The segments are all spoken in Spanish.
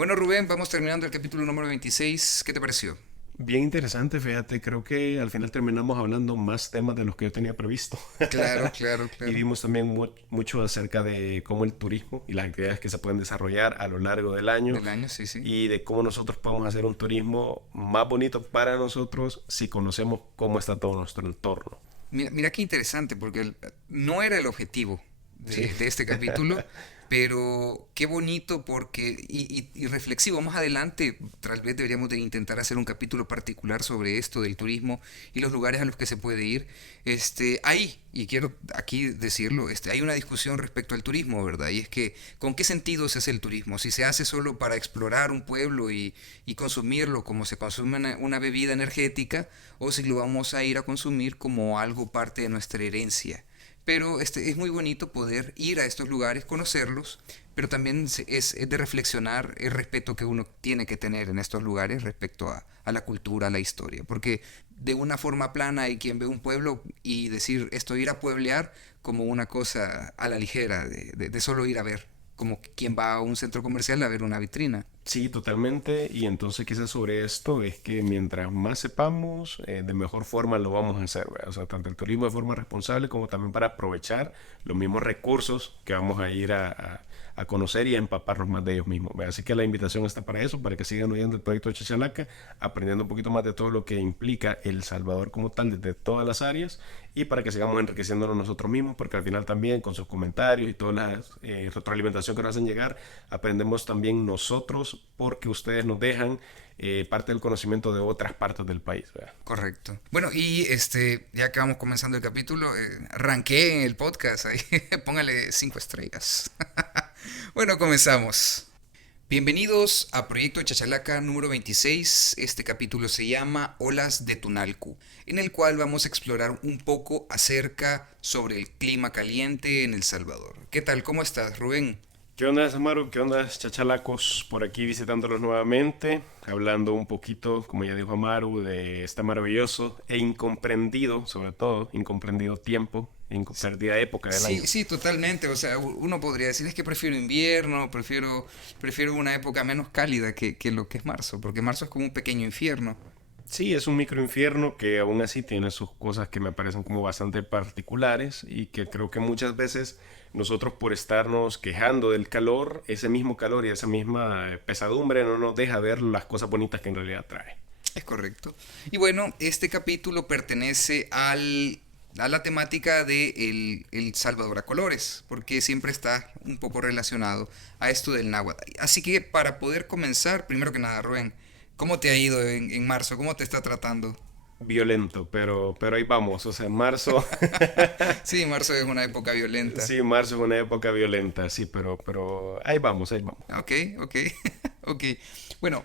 Bueno, Rubén, vamos terminando el capítulo número 26. ¿Qué te pareció? Bien interesante, fíjate, creo que al final terminamos hablando más temas de los que yo tenía previsto. Claro, claro, Y claro. vimos también mucho acerca de cómo el turismo y las actividades que se pueden desarrollar a lo largo del año Del año, sí, sí. y de cómo nosotros podemos hacer un turismo más bonito para nosotros si conocemos cómo está todo nuestro entorno. Mira qué interesante, porque no era el objetivo Sí. de este capítulo, pero qué bonito porque, y reflexivo, más adelante tal vez deberíamos de intentar hacer un capítulo particular sobre esto del turismo y los lugares a los que se puede ir. Hay, y quiero aquí decirlo, hay una discusión respecto al turismo, ¿verdad? Y es que, ¿con qué sentido se hace el turismo? Si se hace solo para explorar un pueblo y consumirlo como se consume una bebida energética, o si lo vamos a ir a consumir como algo parte de nuestra herencia. Pero es muy bonito poder ir a estos lugares, conocerlos, pero también es de reflexionar el respeto que uno tiene que tener en estos lugares respecto a la cultura, a la historia. Porque de una forma plana hay quien ve un pueblo y decir esto ir a pueblear como una cosa a la ligera, de solo ir a ver, como quien va a un centro comercial a ver una vitrina. Sí, totalmente. Y entonces quizás sobre esto es que mientras más sepamos, de mejor forma lo vamos a hacer, ¿verdad? O sea, tanto el turismo de forma responsable como también para aprovechar los mismos recursos que vamos a ir a conocer y a empaparnos más de ellos mismos, ¿verdad? Así que la invitación está para eso, para que sigan oyendo el proyecto de Chachalaca, aprendiendo un poquito más de todo lo que implica El Salvador como tal desde todas las áreas y para que sigamos enriqueciéndonos nosotros mismos, porque al final también con sus comentarios y toda la retroalimentación que nos hacen llegar, aprendemos también nosotros porque ustedes nos dejan parte del conocimiento de otras partes del país, ¿verdad? Correcto. Bueno, y ya que vamos comenzando el capítulo, arranqué el podcast ahí. Póngale 5 estrellas. Bueno, comenzamos. Bienvenidos a Proyecto Chachalaca número 26. Este capítulo se llama Olas de Tunalcu, en el cual vamos a explorar un poco acerca sobre el clima caliente en El Salvador. ¿Qué tal? ¿Cómo estás, Rubén? ¿Qué onda, Samaru? ¿Qué onda, chachalacos? Por aquí visitándolos nuevamente, hablando un poquito, como ya dijo Amaru, de este maravilloso e incomprendido, sobre todo, incomprendido tiempo, incomprendida época del Sí, año. sí, totalmente. O sea, uno podría decir es que prefiero invierno, prefiero una época menos cálida que lo que es marzo, porque marzo es como un pequeño infierno. Sí, es un microinfierno que aún así tiene sus cosas que me parecen como bastante particulares y que creo que muchas veces nosotros por estarnos quejando del calor, ese mismo calor y esa misma pesadumbre no nos deja ver las cosas bonitas que en realidad trae. Es correcto. Y bueno, este capítulo pertenece a la temática de el Salvador a colores, porque siempre está un poco relacionado a esto del náhuatl. Así que para poder comenzar, primero que nada, Rubén, ¿cómo te ha ido en marzo? ¿Cómo te está tratando? Violento, pero ahí vamos, o sea, marzo, Sí, marzo es una época violenta. sí, marzo es una época violenta, sí, pero ahí vamos, ahí vamos. Ok, ok, ok. Bueno,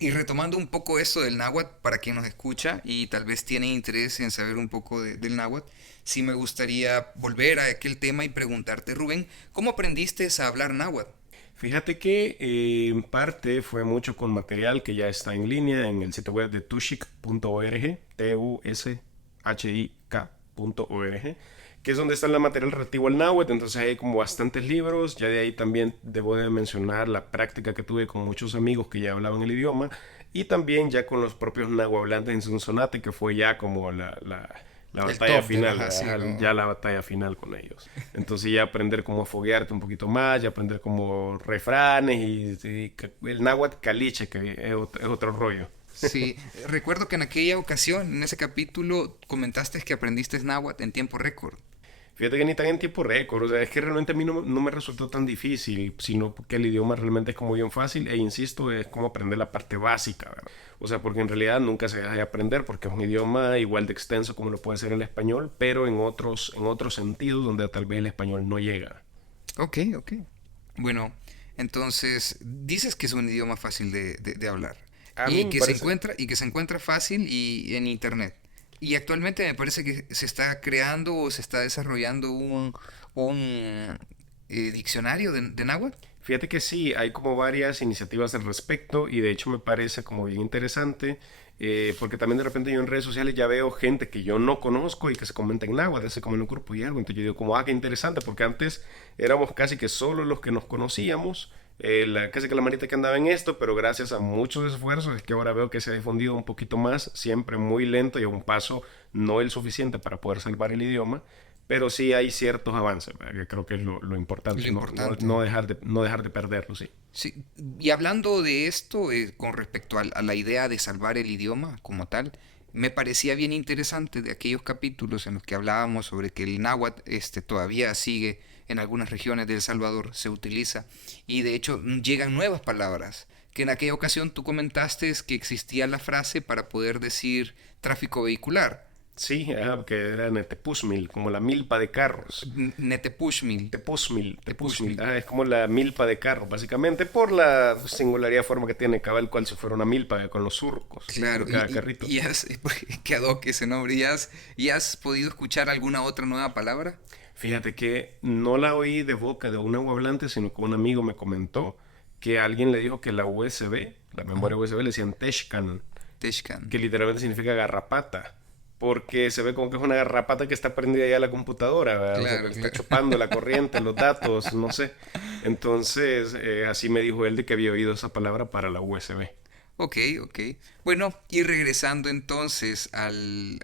y retomando un poco esto del náhuatl, para quien nos escucha y tal vez tiene interés en saber un poco del náhuatl, sí me gustaría volver a aquel tema y preguntarte, Rubén, ¿cómo aprendiste a hablar náhuatl? Fíjate que en parte fue mucho con material que ya está en línea en el sitio web de tushik.org, tushik.org, que es donde está el material relativo al náhuatl. Entonces hay como bastantes libros. Ya de ahí también debo de mencionar la práctica que tuve con muchos amigos que ya hablaban el idioma y también ya con los propios nahuablantes en Sonsonate, que fue ya como la El batalla top de final, los así, ya la batalla final con ellos. Entonces ya aprender cómo foguearte un poquito más, ya aprender como refranes y el náhuatl caliche, que es otro rollo. sí, recuerdo que en aquella ocasión, en ese capítulo, comentaste que aprendiste náhuatl en tiempo récord. Fíjate que ni tan en tiempo récord, o sea, es que realmente a mí no me resultó tan difícil, sino que el idioma realmente es como bien fácil e insisto, es como aprender la parte básica, ¿verdad? O sea, porque en realidad nunca se deja de aprender porque es un idioma igual de extenso como lo puede ser el español, pero en otros sentidos donde tal vez el español no llega. Ok, ok. Bueno, entonces dices que es un idioma fácil de hablar A mí me parece. y que se encuentra fácil y en internet. Y actualmente me parece que se está creando o se está desarrollando un diccionario de náhuatl. Fíjate que sí, hay como varias iniciativas al respecto y de hecho me parece como bien interesante porque también de repente yo en redes sociales ya veo gente que yo no conozco y que se comenta en náhuatl, se como en un grupo y algo, entonces yo digo como, ah, qué interesante, porque antes éramos casi que solo los que nos conocíamos, casi que la manita que andaba en esto, pero gracias a muchos esfuerzos es que ahora veo que se ha difundido un poquito más, siempre muy lento y a un paso no el suficiente para poder salvar el idioma, pero sí hay ciertos avances, ¿verdad? Que creo que es lo importante, Lo no importante. dejar de perderlo, sí. Sí, y hablando de esto, con respecto a la idea de salvar el idioma como tal, me parecía bien interesante de aquellos capítulos en los que hablábamos sobre que el náhuatl todavía sigue en algunas regiones de El Salvador, se utiliza, y de hecho llegan nuevas palabras, que en aquella ocasión tú comentaste que existía la frase para poder decir tráfico vehicular, Sí, ajá, que era Netepuzmil, como la milpa de carros. Netepushmil, Tepuzmil, Tepushmil. ajá, es como la milpa de carros, básicamente por la singularidad forma que tiene cabal cual si fuera una milpa con los surcos Claro, de cada carrito. y has, que ad hoc ese nombre, y has podido escuchar alguna otra nueva palabra? Fíjate que no la oí de boca de un hablante, sino que un amigo me comentó que alguien le dijo que la USB, la Ajá. memoria USB, le decían Teshkan, Teshkan. que literalmente significa garrapata, porque se ve como que es una garrapata que está prendida ya a la computadora, ¿verdad? O sea, que Claro, le está claro. chupando la corriente, los datos, no sé. Entonces, así me dijo él de que había oído esa palabra para la USB. Ok, ok. Bueno, y regresando entonces al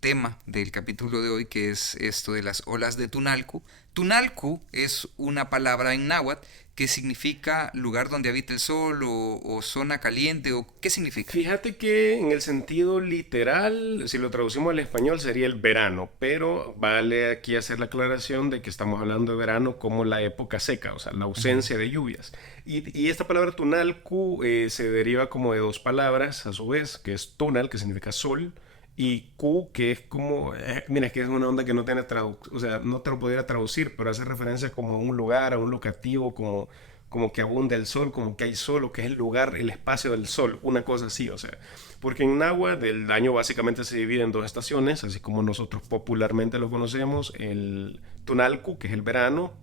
tema del capítulo de hoy, que es esto de las olas de Tunalcu. Tunalcu es una palabra en náhuatl que significa lugar donde habita el sol o zona caliente, o ¿qué significa? Fíjate que en el sentido literal, si lo traducimos al español, sería el verano, pero vale aquí hacer la aclaración de que estamos hablando de verano como la época seca, o sea, la Ujú. ausencia de lluvias. Y esta palabra tunalcu se deriva como de dos palabras, a su vez, que es tunal, que significa sol, y ku, que es como, mira, es que es una onda que no tiene traducción, o sea, no te lo pudiera traducir, pero hace referencia como a un lugar, a un locativo, como que abunda el sol, como que hay sol, o que es el lugar, el espacio del sol, una cosa así, o sea, porque en náhuatl el año básicamente se divide en dos estaciones, así como nosotros popularmente lo conocemos, el tunalcu, que es el verano,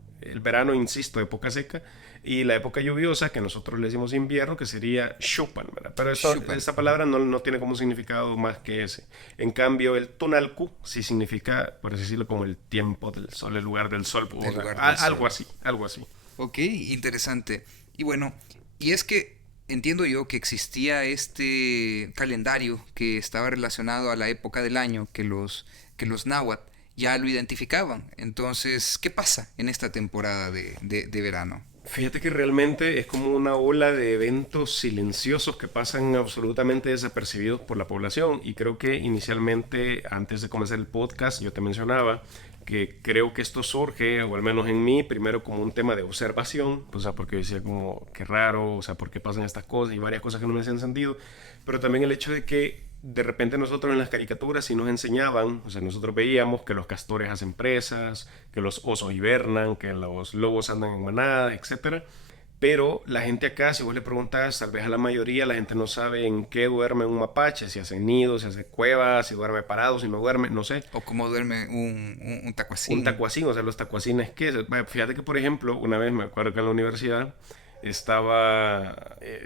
insisto, época seca, y la época lluviosa, que nosotros le decimos invierno, que sería Chupan, ¿verdad? Pero Chupan. esa palabra no tiene como significado más que ese. En cambio, el Tonalcu sí significa, por así decirlo, como el tiempo del sol, el lugar del sol, o Del sea, lugar del algo sol. así, algo así. Ok, interesante. Y bueno, y es que entiendo yo que existía este calendario que estaba relacionado a la época del año que los náhuatl ya lo identificaban. Entonces, ¿qué pasa en esta temporada de verano? Fíjate que realmente es como una ola de eventos silenciosos que pasan absolutamente desapercibidos por la población y creo que inicialmente, antes de comenzar el podcast, yo te mencionaba que creo que esto surge, o al menos en mí, primero como un tema de observación, o sea, porque yo decía como, qué raro, o sea, por qué pasan estas cosas y varias cosas que no me hacían sentido, pero también el hecho de que de repente nosotros en las caricaturas sí nos enseñaban, o sea, nosotros veíamos que los castores hacen presas, que los osos hibernan, que los lobos andan en manada, etcétera. Pero la gente acá, si vos le preguntas, tal vez a la mayoría, la gente no sabe en qué duerme un mapache, si hace nidos, si hace cuevas, si duerme parado, si no duerme, no sé. O cómo duerme un Un tacuacín. tacuacín, o sea, los tacuacines, ¿qué es? Fíjate que, por ejemplo, una vez me acuerdo que en la universidad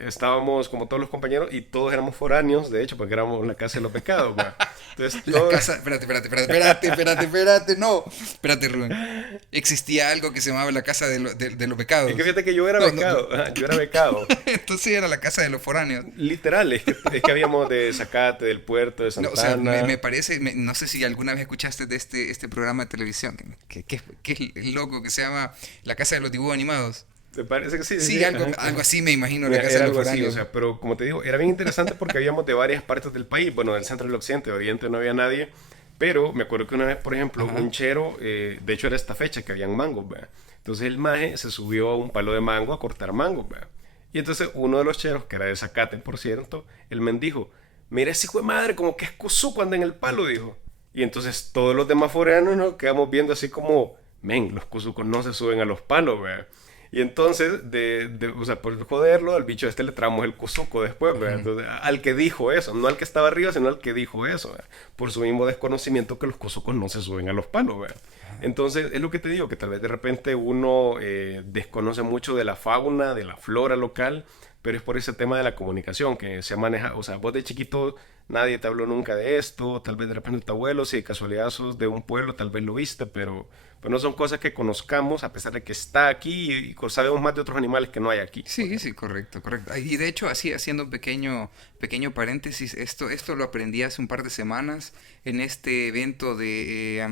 estábamos como todos los compañeros y todos éramos foráneos, de hecho, porque éramos la casa de los pecados, ¿va? Entonces, La todos, casa, espérate, no, espérate, Rubén. Existía algo que se llamaba la casa de los es que becados. fíjate que yo era No, no, no. becado, ajá, yo era becado. Entonces era la casa de los foráneos. Literal, es que habíamos de Zacate, del Puerto, de No, o sea, me Santana. parece, no sé si alguna vez escuchaste de este programa de televisión, que es loco, que se llama La Casa de los Dibujos Animados. ¿Te parece que sí? Sí, Sí, sí, algo, ajá, algo ajá. así me imagino La Mira, Casa era de los algo así, o Foráneos. sea, pero como te digo, era bien interesante porque habíamos de varias partes del país, bueno, del centro del occidente, de oriente no había nadie, pero me acuerdo que una vez, por ejemplo, Ajá. un chero, de hecho era esta fecha que habían mangos, ¿verdad? Entonces el maje se subió a un palo de mango a cortar mangos, ¿verdad? Y entonces uno de los cheros, que era de Zacate, por cierto, el men dijo, mira ese hijo de madre, como que es cuzú cuando en el palo, dijo. Y entonces todos los demás foráneos nos quedamos viendo así como, men, los cuzucos no se suben a los palos, ¿verdad? Y entonces, o sea, por joderlo, al bicho este le tramos el cuzuco después, ¿verdad? Ujú. Entonces, al que dijo eso, no al que estaba arriba, sino al que dijo eso, ¿verdad? Por su mismo desconocimiento que los cuzucos no se suben a los palos, ¿verdad? Entonces, es lo que te digo, que tal vez de repente uno desconoce mucho de la fauna, de la flora local, pero es por ese tema de la comunicación que se maneja, o sea, vos de chiquito nadie te habló nunca de esto, tal vez de repente tu abuelo, si de casualidad sos de un pueblo, tal vez lo viste, pero no son cosas que conozcamos a pesar de que está aquí y sabemos más de otros animales que no hay aquí. Sí, sí, correcto, correcto. Y de hecho, así haciendo un pequeño paréntesis, esto lo aprendí hace un par de semanas en este evento de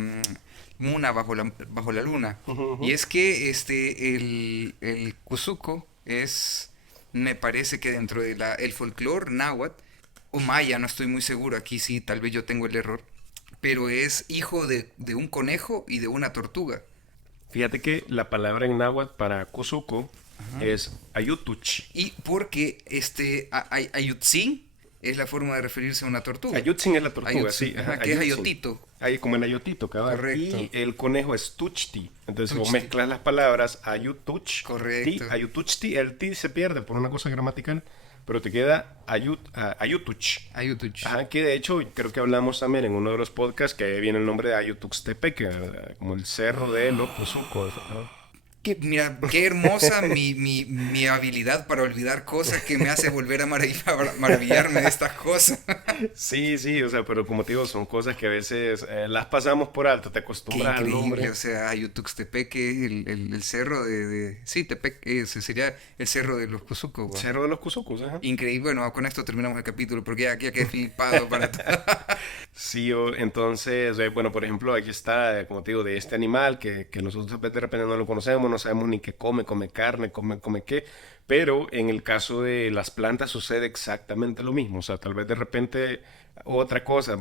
Muna bajo la luna. Ujú, ujú. Y es que el Kuzuko es, me parece que dentro de el folclore náhuatl, o maya, no estoy muy seguro, aquí sí, tal vez yo tengo el error, pero es hijo de un conejo y de una tortuga. Fíjate que la palabra en náhuatl para Kuzuko es ayutuch. Y porque Ayutsin es la forma de referirse a una tortuga. Ayutsin es la tortuga, Ayutsin, sí, ajá, ajá, que es ayutsin. ayotito. Ahí como el ayotito, cabal. Correcto. Y el conejo es tuchti. Entonces, si vos Tuchti. mezclas las palabras ayutuch, Correcto. ayutuchti, el ti se pierde por una cosa gramatical, pero te queda ayutuch. Ayutuch. Ajá, que de hecho creo que hablamos también en uno de los podcasts que viene el nombre de Ayutuxtepeque, como el cerro de Loposuco. Mira, qué hermosa mi habilidad para olvidar cosas que me hace volver a maravillarme de estas cosas. Sí, sí, o sea, pero como te digo, son cosas que a veces las pasamos por alto, te Qué acostumbras al increíble, nombre. o sea, Ayutuxtepeque, el cerro sí, Tepec, ese sería el cerro de los Cuzuco, güey. Cerro de los Cuzucos, ajá. Increíble, bueno, con esto terminamos el capítulo porque ya quedé flipado para todo. Sí, entonces, bueno, por ejemplo, aquí está, como te digo, de este animal que nosotros de repente no lo conocemos, no sabemos ni qué come carne, come qué, pero en el caso de las plantas sucede exactamente lo mismo, o sea, tal vez de repente otra cosa,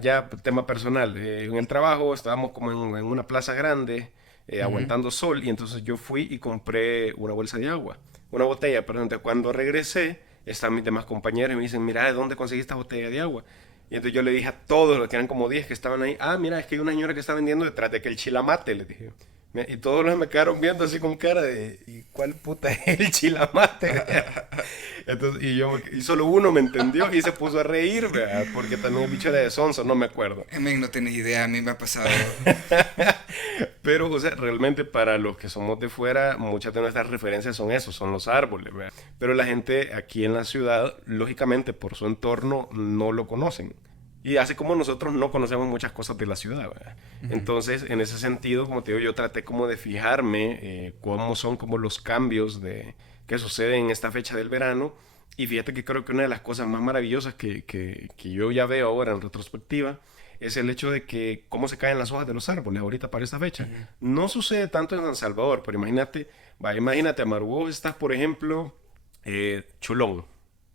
ya tema personal, en el trabajo estábamos como en una plaza grande, Ujú. aguantando sol, y entonces yo fui y compré una bolsa de agua, una botella, perdón, entonces cuando regresé, están mis demás compañeros y me dicen, mira, ¿de dónde conseguiste esta botella de agua? Y entonces yo le dije a todos, los que eran como 10 que estaban ahí, ah, mira, es que hay una señora que está vendiendo detrás de que el chilamate, les dije. Y todos los me quedaron viendo así con cara de, ¿y cuál puta es el chilamate? Entonces, y solo uno me entendió y se puso a reír, ¿verdad? Porque también el bicho era de sonso, no me acuerdo. Men, no tenés idea, a mí me ha pasado. Pero, o sea, realmente para los que somos de fuera, muchas de nuestras referencias son esos, son los árboles, ¿verdad? Pero la gente aquí en la ciudad, lógicamente, por su entorno, no lo conocen. Y así como nosotros no conocemos muchas cosas de la ciudad, ¿verdad? Ujú. Entonces, en ese sentido, como te digo, yo traté como de fijarme cómo son como los cambios que suceden en esta fecha del verano. Y fíjate que creo que una de las cosas más maravillosas que yo ya veo ahora en retrospectiva es el hecho de que cómo se caen las hojas de los árboles ahorita para esta fecha. Ujú. No sucede tanto en San Salvador, pero imagínate, Amaru, vos estás, por ejemplo, Chulón,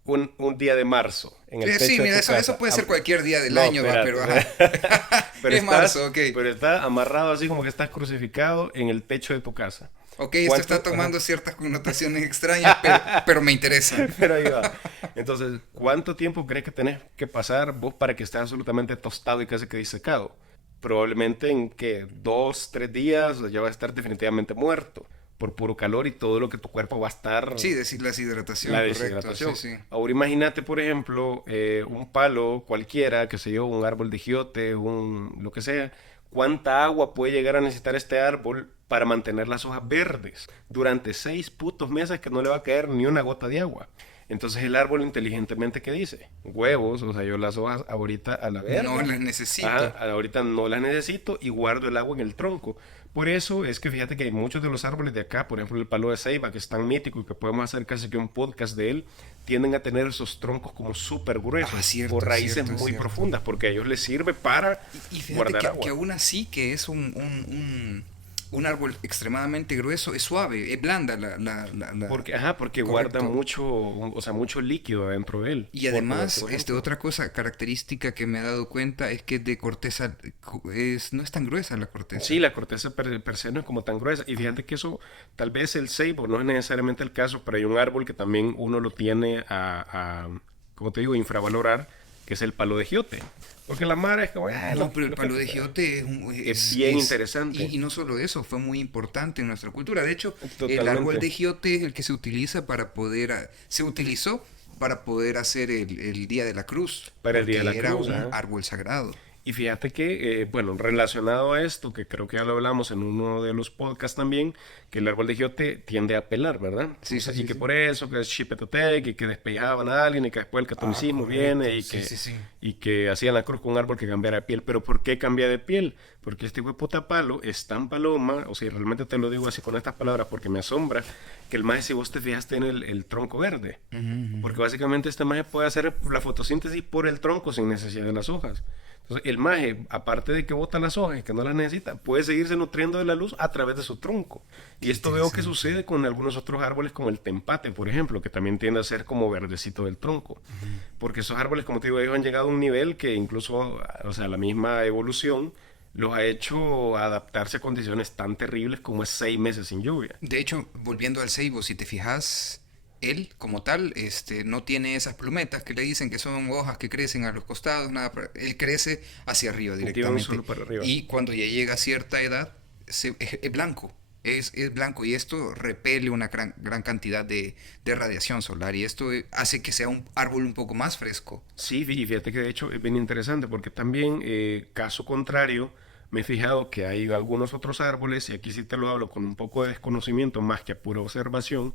un día de marzo, en el Sí, techo de mira, tu eso casa. puede ser cualquier día del No, año, va, espérate, pero ajá. pero Es estás, marzo, ok. pero está amarrado así como que estás crucificado en el techo de tu casa. Ok, esto está ¿Cuánto? Ajá. tomando ciertas connotaciones extrañas, pero me interesa. Pero ahí va. Entonces, ¿cuánto tiempo crees que tenés que pasar vos para que estés absolutamente tostado y casi que disecado? Probablemente en que 2, 3 días ya va a estar definitivamente muerto por puro calor y todo lo que tu cuerpo va a estar, Sí, decir la la deshidratación, correcto, sí, deshidratación. sí. Ahora imagínate, por ejemplo, un palo cualquiera, que sé yo, un árbol de giote, lo que sea, cuánta agua puede llegar a necesitar este árbol para mantener las hojas verdes durante 6 putos meses que no le va a caer ni una gota de agua. Entonces el árbol inteligentemente, ¿qué dice? Huevos, o sea, yo las hojas ahorita a la No verga. las necesito. Ajá, ahorita no las necesito y guardo el agua en el tronco. Por eso es que fíjate que hay muchos de los árboles de acá, por ejemplo el palo de ceiba, que es tan mítico y que podemos hacer casi que un podcast de él, tienden a tener esos troncos como súper Ah, gruesos o cierto, es raíces cierto, es muy cierto. profundas, porque a ellos les sirve para Y fíjate guardar que agua. aún así que es un árbol extremadamente grueso, es suave, es blanda Porque guarda correcto. mucho, o sea, mucho líquido dentro de él. Y Por además, ejemplo. otra cosa característica que me he dado cuenta es que es de corteza, no es tan gruesa la Sí, corteza. la corteza per se no es como tan gruesa. Y fíjate que eso, tal vez el ceibo no es necesariamente el caso, pero hay un árbol que también uno lo tiene como te digo, infravalorar, que es el palo de giote. Porque la mara es como, No, pero el palo de giote es bien interesante. y no solo eso, fue muy importante en nuestra cultura. De hecho, el árbol Totalmente. de giote es el que se utiliza para poder, se utilizó para poder hacer el Día de la Cruz, Para el Día de la porque era Cruz, un ajá. árbol sagrado. Y fíjate que, bueno, relacionado a esto, que creo que ya lo hablamos en uno de los podcasts también, que el árbol de giote tiende a pelar, ¿verdad? Sí, O sea, sí, y sí, que sí. por eso, que es Chipetotec, y que despejaban a alguien, y que después el Ah, catolicismo correcto. viene, Sí, sí, sí. y que hacían la cruz con un árbol que cambiara de piel. Pero ¿por qué cambia de piel? Porque este hijo de puta palo es tan paloma, o sea, realmente te lo digo así con estas palabras, porque me asombra que el maje, si vos te fijas, tiene el tronco verde. Ujú, ujú. Porque básicamente este maje puede hacer la fotosíntesis por el tronco sin necesidad de las hojas. Entonces, el maje, aparte de que bota las hojas y que no las necesita, puede seguirse nutriendo de la luz a través de su tronco. Y Qué esto veo que interesante. sucede con algunos otros árboles, como el tempate, por ejemplo, que también tiende a ser como verdecito del tronco. Porque esos árboles, como te digo, ellos han llegado a un nivel que incluso, o sea, la misma evolución los ha hecho adaptarse a condiciones tan terribles como es 6 meses sin lluvia. De hecho, volviendo al ceibo, si te fijas, él como tal, no tiene esas plumetas que le dicen que son hojas que crecen a los costados, nada, él crece hacia arriba Cultivan directamente. solo para arriba. Y cuando ya llega a cierta edad, es blanco. Es blanco y esto repele una gran cantidad de radiación solar y esto hace que sea un árbol un poco más fresco. Sí, y fíjate que de hecho es bien interesante porque también, caso contrario, me he fijado que hay algunos otros árboles, y aquí sí te lo hablo con un poco de desconocimiento más que a pura observación,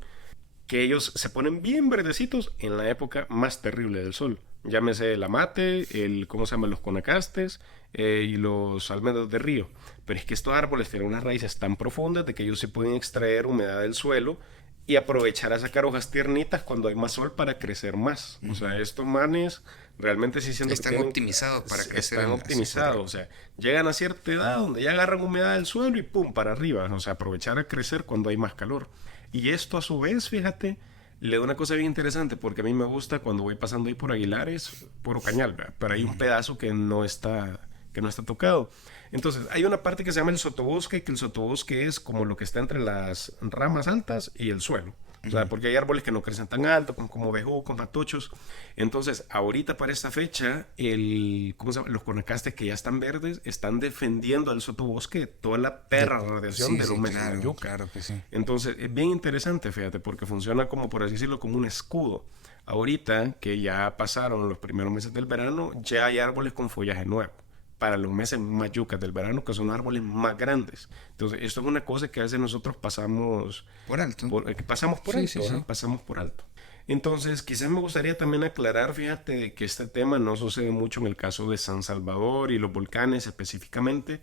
que ellos se ponen bien verdecitos en la época más terrible del sol. Llámese el amate, ¿cómo se llaman? Los conacastes, y los almendros de río. Pero es que estos árboles tienen unas raíces tan profundas de que ellos se pueden extraer humedad del suelo y aprovechar a sacar hojas tiernitas cuando hay más sol para crecer más. O sea, estos manes realmente sí siento que Están tienen, optimizados para crecer están así optimizados. O correcto. sea, llegan a cierta edad donde ya agarran humedad del suelo y pum, para arriba. O sea, aprovechar a crecer cuando hay más calor. Y esto a su vez, fíjate, le da una cosa bien interesante porque a mí me gusta cuando voy pasando ahí por Aguilares, por Ocañal, ¿verdad? Pero hay un pedazo que no está tocado. Entonces, hay una parte que se llama el sotobosque, que el sotobosque es como lo que está entre las ramas altas y el suelo. O sea, porque hay árboles que no crecen tan alto, como bejucos, matochos. Entonces, ahorita para esta fecha, ¿cómo se llama? Los conacastes que ya están verdes están defendiendo al sotobosque toda la perra radiación Sí, de los sí, meses de claro, yuca. claro que sí. Entonces, es bien interesante, fíjate, porque funciona como, por así decirlo, como un escudo. Ahorita que ya pasaron los primeros meses del verano, ya hay árboles con follaje nuevo para los meses más yucas del verano, que son árboles más grandes. Entonces, esto es una cosa que a veces nosotros Por alto. que pasamos por Sí, sí, alto, sí. ¿verdad? Pasamos por alto. Entonces, quizás me gustaría también aclarar, fíjate, de que este tema no sucede mucho en el caso de San Salvador y los volcanes específicamente,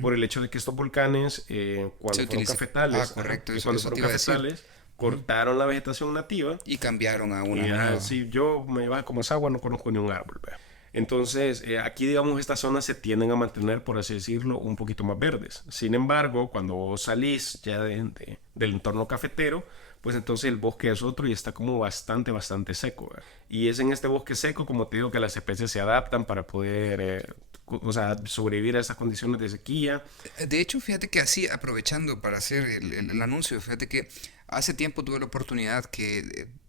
por el hecho de que estos volcanes, Se cuando fueron utiliza. Ah, cafetales, ajá, correcto, que eso, cuando eso fueron te iba a decir. cafetales, cortaron la vegetación nativa. Y cambiaron a una Y nueva. si yo me iba como esa agua, no conozco ni un árbol, ¿vea? Entonces, aquí, digamos, estas zonas se tienden a mantener, por así decirlo, un poquito más verdes. Sin embargo, cuando vos salís ya del entorno cafetero, pues entonces el bosque es otro y está como bastante seco, ¿verdad? Y es en este bosque seco, como te digo, que las especies se adaptan para poder, o sea, sobrevivir a esas condiciones de sequía. De hecho, fíjate que así, aprovechando para hacer el anuncio, fíjate que hace tiempo tuve la oportunidad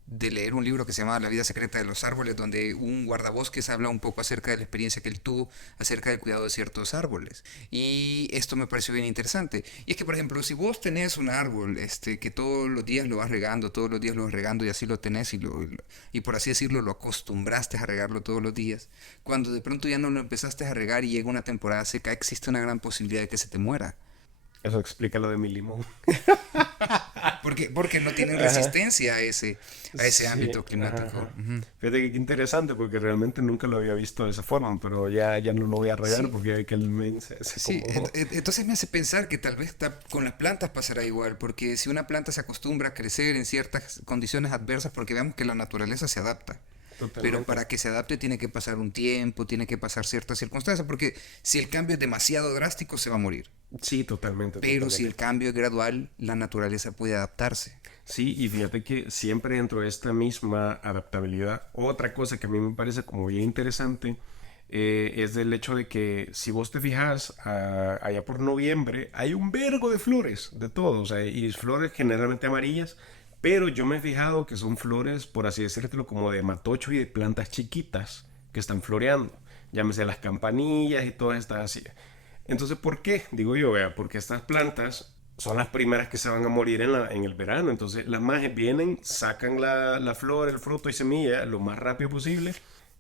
de leer un libro que se llama La vida secreta de los árboles, donde un guardabosques habla un poco acerca de la experiencia que él tuvo acerca del cuidado de ciertos árboles. Y esto me pareció bien interesante. Y es que, por ejemplo, si vos tenés un árbol que todos los días lo vas regando, todos los días lo vas regando y así lo tenés y por así decirlo lo acostumbraste a regarlo todos los días, cuando de pronto ya no lo empezaste a regar y llega una temporada seca, existe una gran posibilidad de que se te muera. Eso explica lo de mi limón. Porque no tienen Ajá. resistencia a ese Sí, ámbito ajá, climático. ajá. Ujú. Fíjate que qué interesante porque realmente nunca lo había visto de esa forma, pero ya no lo voy a regar Sí, porque ya que el men se sí. acomodó. Entonces me hace pensar que tal vez con las plantas pasará igual, porque si una planta se acostumbra a crecer en ciertas condiciones adversas, porque veamos que la naturaleza se adapta. Pero Totalmente. para que se adapte tiene que pasar un tiempo, tiene que pasar ciertas circunstancias, porque si el cambio es demasiado drástico se va a morir. Sí, totalmente, Pero si totalmente. el cambio es gradual, la naturaleza puede adaptarse. Sí, y fíjate que siempre dentro de esta misma adaptabilidad, otra cosa que a mí me parece como bien interesante, es el hecho de que si vos te fijas, allá por noviembre hay un vergo de flores, de todo, o sea, y flores generalmente amarillas, pero yo me he fijado que son flores, por así decirlo, como de matocho y de plantas chiquitas que están floreando, llámese las campanillas y todas estas así. Entonces, ¿por qué? Digo yo, vea, porque estas plantas son las primeras que se van a morir en el verano. Entonces, las majes vienen, sacan la flor, el fruto y semilla lo más rápido posible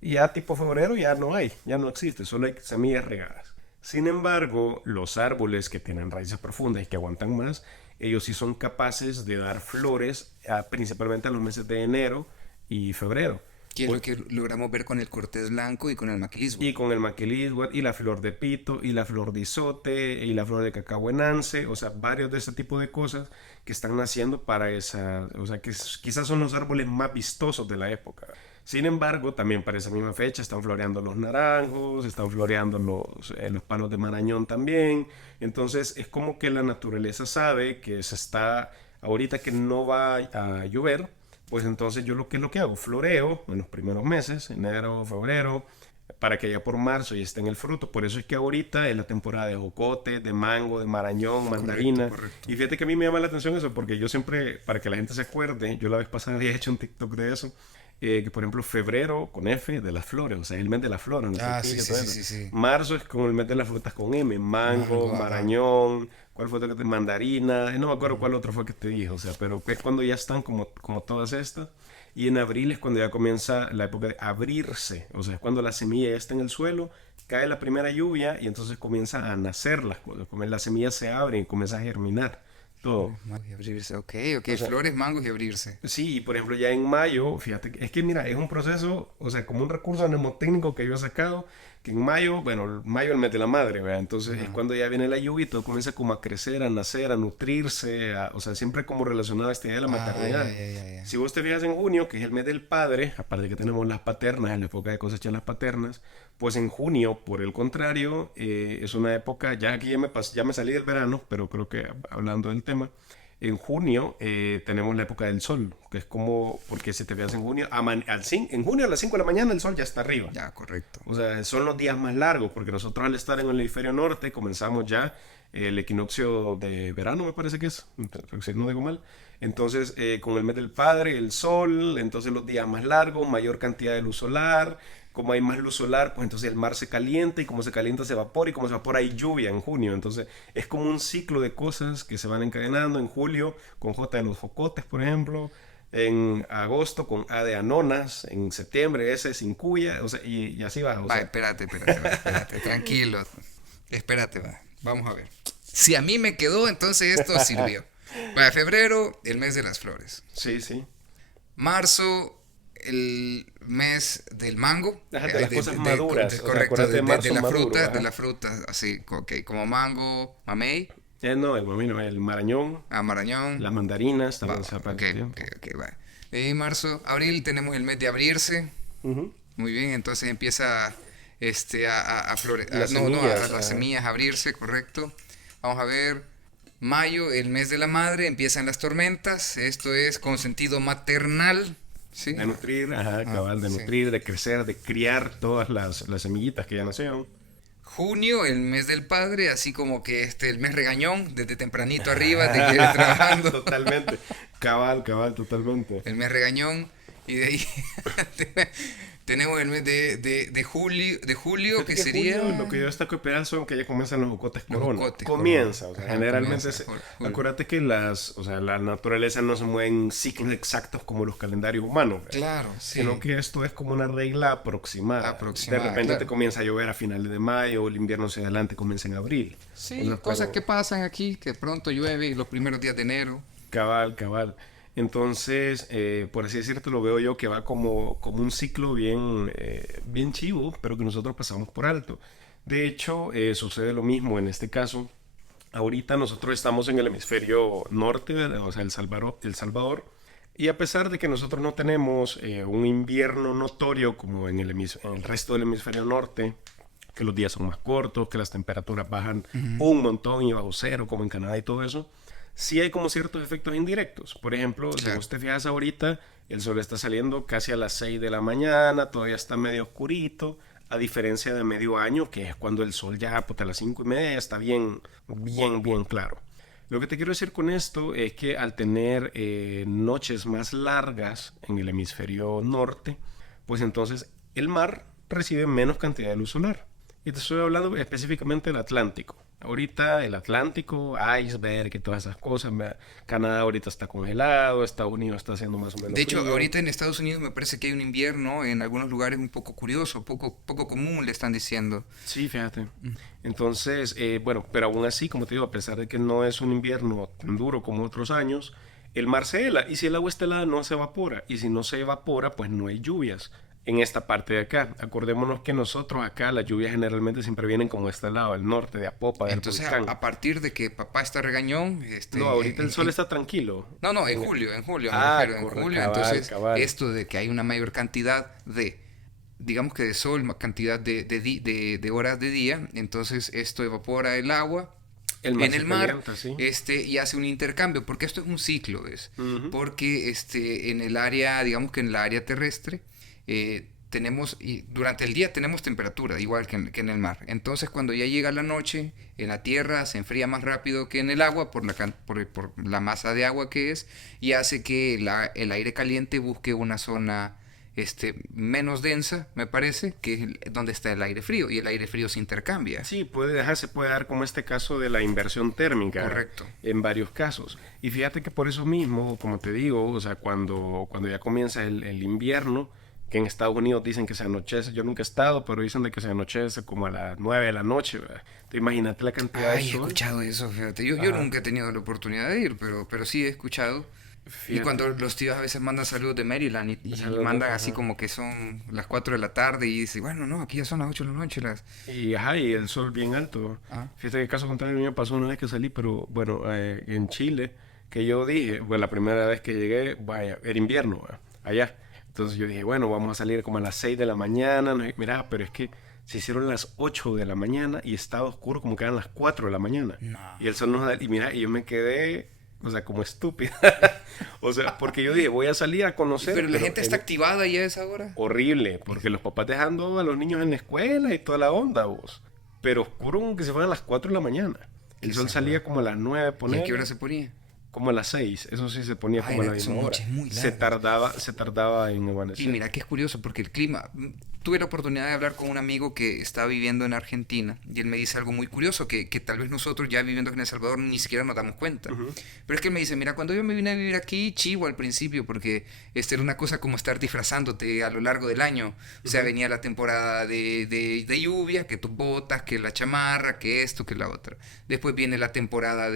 Y ya tipo febrero ya no hay, ya no existe, solo hay semillas regadas. Sin embargo, los árboles que tienen raíces profundas y que aguantan más, ellos sí son capaces de dar flores principalmente a los meses de enero y febrero. Que es lo que logramos ver con el cortés blanco y con el maquilisbo. Y con el maquilisbo y la flor de pito y la flor de isote y la flor de cacahuenance, o sea, varios de ese tipo de cosas que están naciendo para esa, o sea, que quizás son los árboles más vistosos de la época. Sin embargo, también para esa misma fecha están floreando los naranjos, están floreando los palos de marañón también. Entonces es como que la naturaleza sabe que se está, ahorita que no va a llover, pues entonces yo lo que hago, floreo en los primeros meses, enero, febrero, para que ya por marzo ya esté en el fruto. Por eso es que ahorita es la temporada de jocote, de mango, de marañón, mandarina. Correcto, correcto. Y fíjate que a mí me llama la atención eso, porque yo siempre, para que la gente se acuerde, yo la vez pasada había hecho un TikTok de eso, que por ejemplo febrero con F de las flores, o sea, el mes de las flores, no sé Ah, qué, sí, que sí, todo sí, eso. sí, sí. Marzo es como el mes de las frutas con M, mango, Mango, ajá. marañón, ¿cuál fue otro que te mandarina? No me acuerdo cuál otro fue que te dije, o sea, pero es cuando ya están como todas estas. Y en abril es cuando ya comienza la época de abrirse, o sea, es cuando la semilla ya está en el suelo, cae la primera lluvia y entonces comienza a nacer las cosas, como las semillas se abren y comienza a germinar todo. Mangos y abrirse, ok, ok, O sea, flores, mangos y abrirse. sí, y por ejemplo ya en mayo, fíjate, es que mira, es un proceso, o sea, como un recurso mnemotécnico que yo he sacado, que en mayo, bueno, mayo es el mes de la madre, ¿verdad? Entonces es cuando ya viene la lluvia y todo comienza como a crecer, a nacer, a nutrirse, o sea, siempre como relacionado a esta idea de la Ah, maternidad. ya. Si vos te fijas en junio, que es el mes del padre, aparte de que tenemos las paternas, en la época de cosechar las paternas, pues en junio, por el contrario, es una época, ya aquí ya me salí del verano, pero creo que hablando del tema, en junio tenemos la época del sol, que es como, porque si te fijas en junio, en junio a las 5 de la mañana el sol ya está arriba. Ya, correcto. O sea, son los días más largos, porque nosotros al estar en el hemisferio norte comenzamos ya el equinoccio de verano, me parece que es, si no digo mal. Entonces, con el mes del padre, el sol, entonces los días más largos, mayor cantidad de luz solar. Como hay más luz solar, pues entonces el mar se calienta y como se calienta se evapora y como se evapora hay lluvia en junio. Entonces es como un ciclo de cosas que se van encadenando en julio con J de los focotes, por ejemplo. En agosto con A de anonas, en septiembre S sin cuya, o sea, y así va. O Va, sea, espérate, tranquilo. Espérate, va. Vamos a ver. Si a mí me quedó, entonces esto sirvió. Va, febrero, el mes de las flores. sí, sí. Marzo, el mes del mango. Ajá, de las cosas maduras. O sea, Correcto, acuérdate de marzo la maduro, fruta, ajá. de la fruta, así, ok, como mango, mamey, No, el marañón, marañón. las mandarinas, Va, también se para ok, ese tiempo. va. De marzo, abril tenemos el mes de abrirse. Ujú. Muy bien, entonces empieza a florecer. Las No, semillas, las semillas a abrirse, correcto. Vamos a ver. Mayo, el mes de la madre, empiezan las tormentas. Esto es con sentido maternal. ¿Sí? De nutrir, ajá, cabal, de sí. nutrir, de crecer, de criar todas las semillitas que ya nacieron. Junio, el mes del padre, así como que el mes regañón, desde tempranito arriba, te quieres trabajando. Totalmente. Cabal, totalmente. El mes regañón. Y de ahí tenemos el mes de julio, Fíjate que que sería... julio, lo que yo destaco esperar son que ya comienzan los jocotes corona. jocotes Comienza, corona. o sea, Ajá, generalmente comienza, julio. acuérdate que o sea, la naturaleza no se mueve en ciclos exactos como los calendarios humanos, ¿verdad? Claro, sí. Sino que esto es como una regla aproximada. De repente claro. te comienza a llover a finales de mayo, el invierno hacia adelante comienza en abril. Sí, O sea, cosas pero- que pasan aquí, que pronto llueve los primeros días de enero. Cabal. Entonces, por así decirte, lo veo yo que va como un ciclo bien chivo, pero que nosotros pasamos por alto. De hecho, sucede lo mismo en este caso. Ahorita nosotros estamos en el hemisferio norte, ¿verdad? O sea, El Salvador. Y a pesar de que nosotros no tenemos un invierno notorio como en el resto del hemisferio norte, que los días son más cortos, que las temperaturas bajan un montón y bajo cero, como en Canadá y todo eso, sí hay como ciertos efectos indirectos. Por ejemplo, si Claro. vos te fijas ahorita, el sol está saliendo casi a las 6 de la mañana, todavía está medio oscurito, a diferencia de medio año, que es cuando el sol ya, pues a las 5:30 ya está bien claro. Lo que te quiero decir con esto es que al tener noches más largas en el hemisferio norte, pues entonces el mar recibe menos cantidad de luz solar. Y te estoy hablando específicamente del Atlántico. Ahorita el Atlántico, iceberg y todas esas cosas. Canadá ahorita está congelado, Estados Unidos está haciendo más o menos De hecho, frío. ahorita en Estados Unidos me parece que hay un invierno en algunos lugares un poco curioso, poco común, le están diciendo. Sí, fíjate. Entonces, bueno, pero aún así, como te digo, a pesar de que no es un invierno tan duro como otros años, el mar se hela y si el agua está helada no se evapora y si no se evapora, pues no hay lluvias en esta parte de acá. Acordémonos que nosotros acá las lluvias generalmente siempre vienen como este lado, al norte, de Apopa, del Entonces, volcán. a partir de que papá está regañón, No, ahorita el sol está tranquilo. no, no, En- en julio me Ah, refiero, en corre, julio. cabal, Entonces, cabal. esto de que hay una mayor cantidad de, digamos que de sol, cantidad de horas de día, entonces esto evapora el agua El mar en se el mar, calienta, sí. y hace un intercambio, porque esto es un ciclo, ¿ves? Ujú. Porque en el área, digamos que en la área terrestre, tenemos, y durante el día tenemos temperatura, igual que en el mar. Entonces, cuando ya llega la noche, en la tierra se enfría más rápido que en el agua por la masa de agua que es, y hace que el aire caliente busque una zona menos densa, me parece, que es donde está el aire frío, y el aire frío se intercambia. Sí, se puede dar como este caso de la inversión térmica Correcto. en varios casos. Y fíjate que por eso mismo, como te digo, o sea, cuando ya comienza el invierno, que en Estados Unidos dicen que se anochece, yo nunca he estado, pero dicen de que se anochece como a las 9 de la noche, ¿verdad? Te imagínate la cantidad de Ay, he sol. escuchado eso, fíjate. Yo Ajá. nunca he tenido la oportunidad de ir, pero sí he escuchado. Y Fíjate. cuando los tíos a veces mandan saludos de Maryland y mandan así Ajá. como que son las 4 de la tarde y dice, bueno, no, aquí ya son las 8 de la noche. Y, ajá, y el sol bien alto. Ah, Fíjate que caso contrario, a mí me pasó una vez que salí, pero bueno, en Chile, que yo dije, bueno, la primera vez que llegué, vaya, era invierno, allá. Entonces yo dije, bueno, vamos a salir como a las 6 de la mañana. No, mira, pero es que se hicieron las 8 de la mañana y estaba oscuro como que eran las 4 de la mañana. no. Y el sol nos da, y mira, y yo me quedé, o sea, como estúpido. O sea, porque yo dije, voy a salir a conocer, Pero la pero gente está activada ya a esa hora. horrible, porque los papás dejando a los niños en la escuela y toda la onda, vos. Pero oscuro como que se fueran a las 4 de la mañana. Qué El sol sabor. salía como a las 9, ¿Y a qué hora poner, se ponía? como a las 6. Eso sí se ponía Ay, como a la son misma hora. noches muy largas. Se tardaba en Y amanecer. mira que es curioso porque el clima, tuve la oportunidad de hablar con un amigo que está viviendo en Argentina y él me dice algo muy curioso que tal vez nosotros ya viviendo en El Salvador ni siquiera nos damos cuenta. Ujú. Pero es que él me dice, mira, cuando yo me vine a vivir aquí, chivo al principio porque era una cosa como estar disfrazándote a lo largo del año. O sea, Ujú. venía la temporada de lluvia, que tus botas, que la chamarra, que esto, que la otra. Después viene la temporada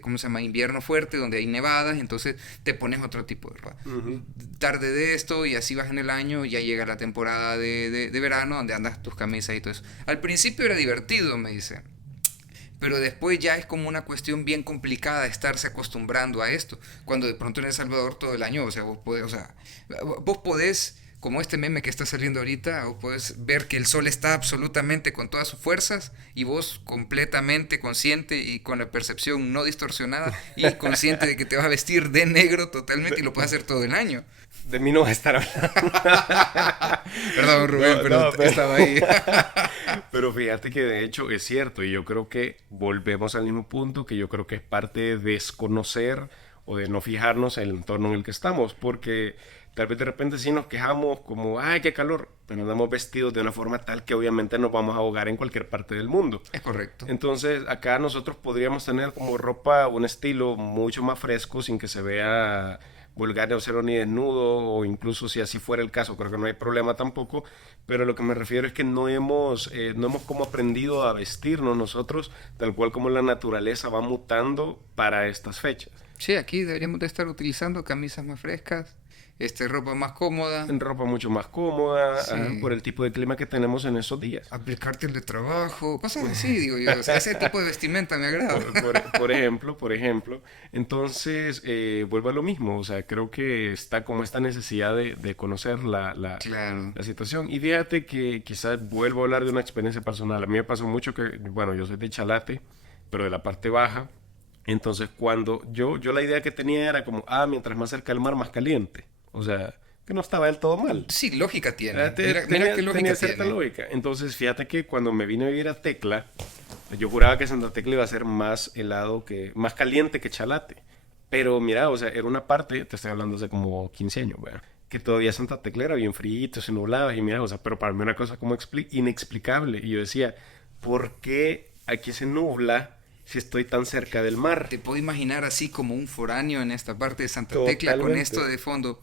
¿cómo se llama? Invierno fuerte, donde hay nevadas, entonces te pones otro tipo de ropa. Ujú. Tarde de esto y así vas en el año, ya llega la temporada de verano donde andas tus camisas y todo eso. Al principio era divertido, me dice, pero después ya es como una cuestión bien complicada estarse acostumbrando a esto, cuando de pronto en El Salvador todo el año, vos podés, como este meme que está saliendo ahorita, vos podés ver que el sol está absolutamente con todas sus fuerzas y vos completamente consciente y con la percepción no distorsionada y consciente de que te vas a vestir de negro totalmente y lo puedes hacer todo el año. De mí no vas a estar hablando. Perdón, Rubén, No, pero no, estaba ahí. pero fíjate que de hecho es cierto y yo creo que volvemos al mismo punto que yo creo que es parte de desconocer o de no fijarnos en el entorno en el que estamos, porque tal vez de repente sí nos quejamos como, ay, qué calor, pero andamos vestidos de una forma tal que obviamente nos vamos a ahogar en cualquier parte del mundo. Es correcto. Entonces acá nosotros podríamos tener como ropa, un estilo mucho más fresco sin que se vea vulgar, grosero ni desnudo, o incluso si así fuera el caso, creo que no hay problema tampoco, pero lo que me refiero es que no hemos como aprendido a vestirnos nosotros tal cual como la naturaleza va mutando para estas fechas. Sí, aquí deberíamos de estar utilizando camisas más frescas, ropa más cómoda, En ropa mucho más cómoda, sí, por el tipo de clima que tenemos en esos días. aplicarte el de trabajo, cosas así, digo yo. O sea, ese tipo de vestimenta me agrada. Por ejemplo, entonces vuelvo a lo mismo, o sea, creo que está como esta necesidad de conocer Claro. la situación. Y fíjate que quizás vuelvo a hablar de una experiencia personal. A mí me pasó mucho que, bueno, yo soy de Chalate, pero de la parte baja. Entonces, yo la idea que tenía era como, mientras más cerca del mar, más caliente. O sea, que no estaba del todo mal. Sí, lógica tiene. Mira, mira Tenía, qué lógica tenía cierta tiene. lógica. Entonces, fíjate que cuando me vine a vivir a Tecla, yo juraba que Santa Tecla iba a ser más helado más caliente que Chalate. Pero mira, o sea, era una parte, te estoy hablando hace como 15 años, weón, que todavía Santa Tecla era bien frío, se nublaba y mira, o sea, pero para mí una cosa como inexplicable. Y yo decía, ¿por qué aquí se nubla si estoy tan cerca del mar. Te puedo imaginar así como un foráneo en esta parte de Santa Tecla con Totalmente. esto de fondo.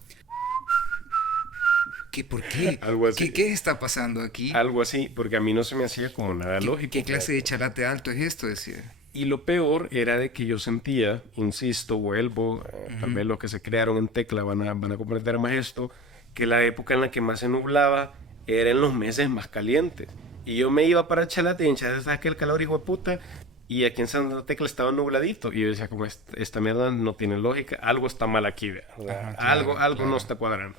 ¿Qué? ¿Por qué? Algo así. ¿Qué está pasando aquí? Algo así, porque a mí no se me hacía como nada lógico. ¿Qué clase de charate alto es esto? Decía. Y lo peor era de que yo sentía, insisto, vuelvo, tal vez los que se crearon en Tecla van a comprender más esto, que la época en la que más se nublaba era en los meses más calientes. Y yo me iba para Chalatencha, ¿sabes que el calor, hijo de puta? Y aquí en Santa Tecla estaba nubladito. Y yo decía, como esta mierda no tiene lógica, algo está mal aquí, vea. O sea, Ajá, claro, algo claro. no está cuadrando.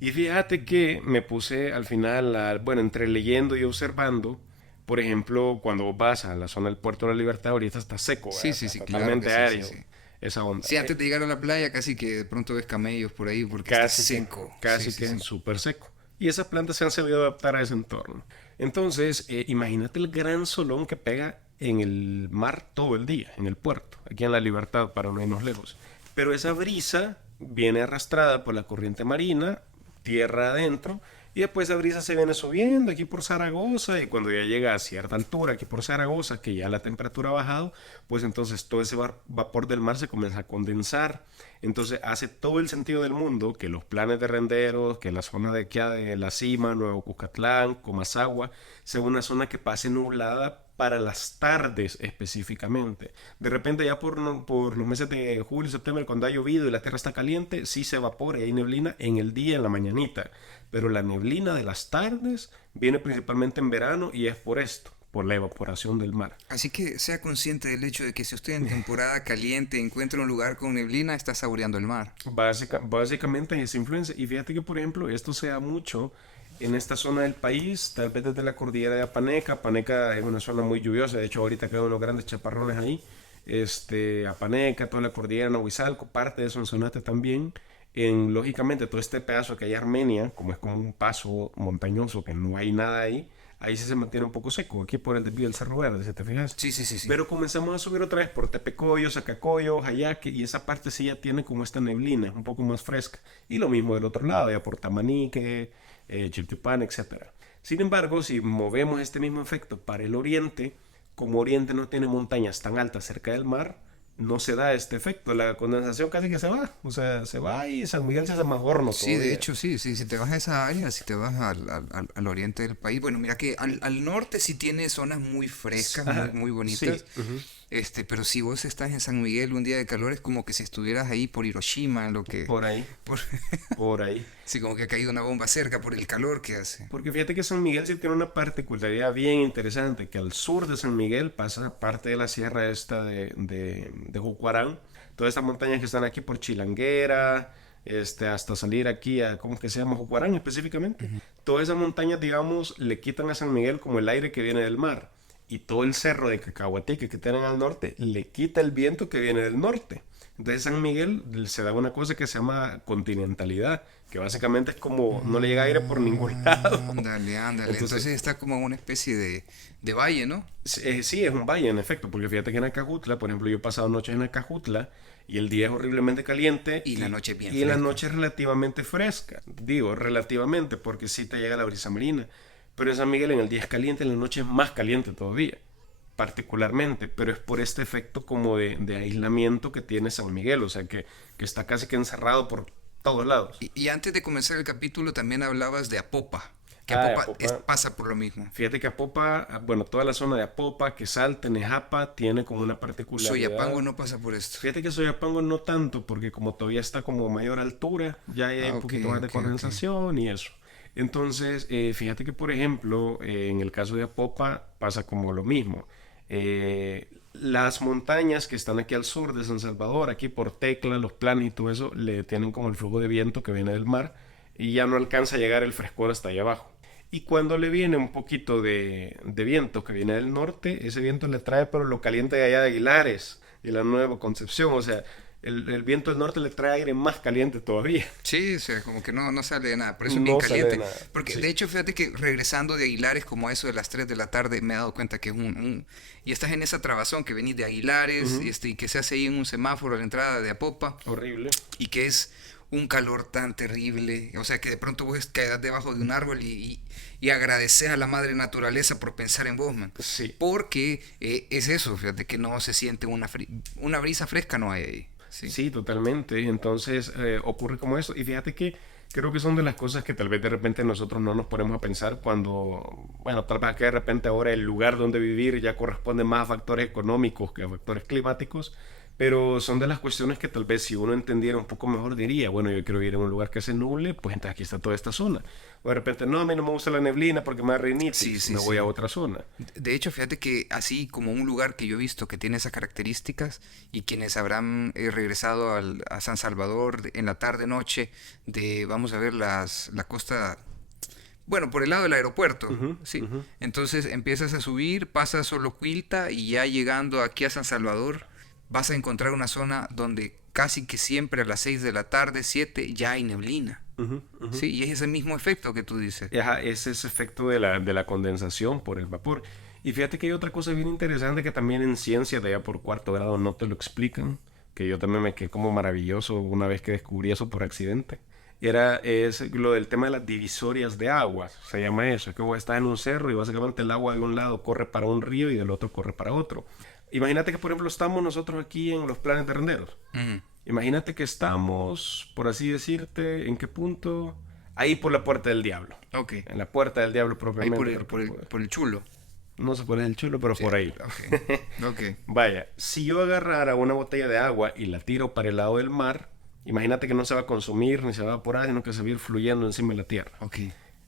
Y fíjate que me puse al final, bueno, entre leyendo y observando, por ejemplo, cuando vos vas a la zona del Puerto de la Libertad, ahorita está seco, ¿verdad? Sí, sí, Está sí, claro que totalmente sí, sí, árido, sí. esa onda. Sí, antes de llegar a la playa casi que de pronto ves camellos por ahí porque está seco. Casi Sí, que sí, sí. súper seco. Y esas plantas se han sabido adaptar a ese entorno. Entonces, imagínate el gran solón que pega en el mar todo el día, en el puerto, aquí en la Libertad, para no irnos lejos. Pero esa brisa viene arrastrada por la corriente marina, tierra adentro, y después esa brisa se viene subiendo aquí por Zaragoza, y cuando ya llega a cierta altura aquí por Zaragoza, que ya la temperatura ha bajado, pues entonces todo ese vapor del mar se comienza a condensar. Entonces hace todo el sentido del mundo que los planes de renderos, que la zona de aquí de La Cima, Nuevo Cuscatlán, Comasagua, sea una zona que pase nublada para las tardes específicamente. De repente ya por los meses de julio y septiembre, cuando ha llovido y la tierra está caliente, sí se evapora y hay neblina en el día, en la mañanita. Pero la neblina de las tardes viene principalmente en verano y es por esto, por la evaporación del mar. Así que sea consciente del hecho de que si usted en temporada caliente encuentra un lugar con neblina, está saboreando el mar. Básicamente es influencia. Y fíjate que, por ejemplo, esto se da mucho en esta zona del país, tal vez desde la cordillera de Apaneca. Apaneca es una zona muy lluviosa, de hecho ahorita quedan unos grandes chaparrones ahí. Apaneca, toda la cordillera de Nahuizalco, parte de Sonsonate también. Lógicamente, todo este pedazo que hay Armenia, como es como un paso montañoso que no hay nada ahí, ahí sí se mantiene un poco seco, aquí por el desvío del Cerro Verde, si te fijas. Sí, sí, sí, sí. Pero comenzamos a subir otra vez por Tepecoyo, Zacacoyo, Jayaque, y esa parte sí ya tiene como esta neblina, un poco más fresca. Y lo mismo del otro lado, ya por Tamanique, Chiltepán, etcétera. Sin embargo, si movemos este mismo efecto para el oriente, como Oriente no tiene montañas tan altas cerca del mar, no se da este efecto. La condensación casi que se va. O sea, se va y San Miguel se hace más horno Sí, de todavía. hecho, sí, sí, si te vas a esa área, si te vas al oriente del país, bueno, mira que al norte sí tiene zonas muy frescas, muy, Ajá, muy sí. bonitas, Ujú. pero si vos estás en San Miguel un día de calor es como que si estuvieras ahí por Hiroshima, en lo que, Por ahí, por, por ahí. sí, como que ha caído una bomba cerca por el calor que hace. Porque fíjate que San Miguel sí tiene una particularidad bien interesante, que al sur de San Miguel pasa parte de la sierra esta de Jucuarán, todas estas montañas que están aquí por Chilanguera, hasta salir aquí a, ¿cómo que se llama? Jucuarán específicamente. Todas esas montañas, digamos, le quitan a San Miguel como el aire que viene del mar. Y todo el cerro de Cacahuatique que tienen al norte le quita el viento que viene del norte. Entonces San Miguel se da una cosa que se llama continentalidad, que básicamente es como no le llega aire por ningún lado. Ándale, ándale. Entonces, Entonces está como una especie de valle, ¿no? sí, es un valle en efecto, porque fíjate que en Acajutla, por ejemplo, yo he pasado noches en Acajutla y el día es horriblemente caliente Y la noche es bien y la fresca. noche es relativamente fresca. Digo relativamente porque sí te llega la brisa marina, pero en San Miguel en el día es caliente, en la noche es más caliente todavía, particularmente, pero es por este efecto como de aislamiento que tiene San Miguel, o sea que está casi que encerrado por todos lados. Y antes de comenzar el capítulo también hablabas de Apopa, que Ah, Apopa Apopa. pasa por lo mismo. Fíjate que Apopa, bueno, toda la zona de Apopa, Quesalta, Nejapa, tiene como una particularidad. Soyapango no pasa por esto. Fíjate que Soyapango no tanto, porque como todavía está como a mayor altura, ya hay Ah, un ok, poquito más de ok, ok. condensación y eso. Entonces, fíjate que, por ejemplo, en el caso de Apopa pasa como lo mismo. Las montañas que están aquí al sur de San Salvador, aquí por Tecla, los planes y todo eso, le tienen como el flujo de viento que viene del mar y ya no alcanza a llegar el frescor hasta allá abajo. Y cuando le viene un poquito de viento que viene del norte, ese viento le trae, pero lo caliente de allá de Aguilares, de la Nueva Concepción. O sea, el viento del norte le trae aire más caliente todavía. Sí, o sea, como que no sale de nada, por eso es bien No sale de caliente. nada. Porque Sí. de hecho, fíjate que regresando de Aguilares, como a eso de las 3 de la tarde, me he dado cuenta que es y estás en esa trabazón que venís de Aguilares, y que se hace ahí en un semáforo a la entrada de Apopa, Horrible. y que es un calor tan terrible, o sea que de pronto vos quedás debajo de un árbol y agradeces a la madre naturaleza por pensar en vos, man. Sí. Porque es eso, fíjate que no se siente una brisa fresca, no hay ahí. Sí. Sí, totalmente. Entonces ocurre como eso. Y fíjate que creo que son de las cosas que tal vez de repente nosotros no nos ponemos a pensar cuando, bueno, tal vez que de repente ahora el lugar donde vivir ya corresponde más a factores económicos que a factores climáticos, pero son de las cuestiones que tal vez si uno entendiera un poco mejor diría, bueno, yo quiero vivir en un lugar que se nuble, pues entonces aquí está toda esta zona. O de repente, no, a mí no me gusta la neblina porque me da Sí, rinitis, sí, me voy a sí. otra zona. De hecho, fíjate que así como un lugar que yo he visto que tiene esas características y quienes habrán regresado a San Salvador en la tarde noche de, vamos a ver, la costa, bueno, por el lado del aeropuerto, Ujú, sí. ujú. Entonces empiezas a subir, pasas Solocuilta y ya llegando aquí a San Salvador vas a encontrar una zona donde casi que siempre a las 6 de la tarde, 7 ya hay neblina. Ujú, ujú. Sí, y es ese mismo efecto que tú dices. Ajá, es ese efecto de la condensación por el vapor. Y fíjate que hay otra cosa bien interesante que también en ciencia de allá por cuarto grado no te lo explican, que yo también me quedé como maravilloso una vez que descubrí eso por accidente. Es lo del tema de las divisorias de aguas, se llama eso, es que vos estás en un cerro y básicamente el agua de un lado corre para un río y del otro corre para otro. Imagínate que por ejemplo estamos nosotros aquí en los planes de renderos. Ujú. Imagínate que estamos, por así decirte, ¿en qué punto? Ahí por la puerta del diablo. Ok. En la puerta del diablo Ahí propiamente, creo que por el chulo. no se pone el chulo, pero Sí, por ahí. ok. Ok. Vaya, si yo agarrara una botella de agua y la tiro para el lado del mar, imagínate que no se va a consumir ni se va a evaporar, sino que se va a ir fluyendo encima de la tierra. Ok.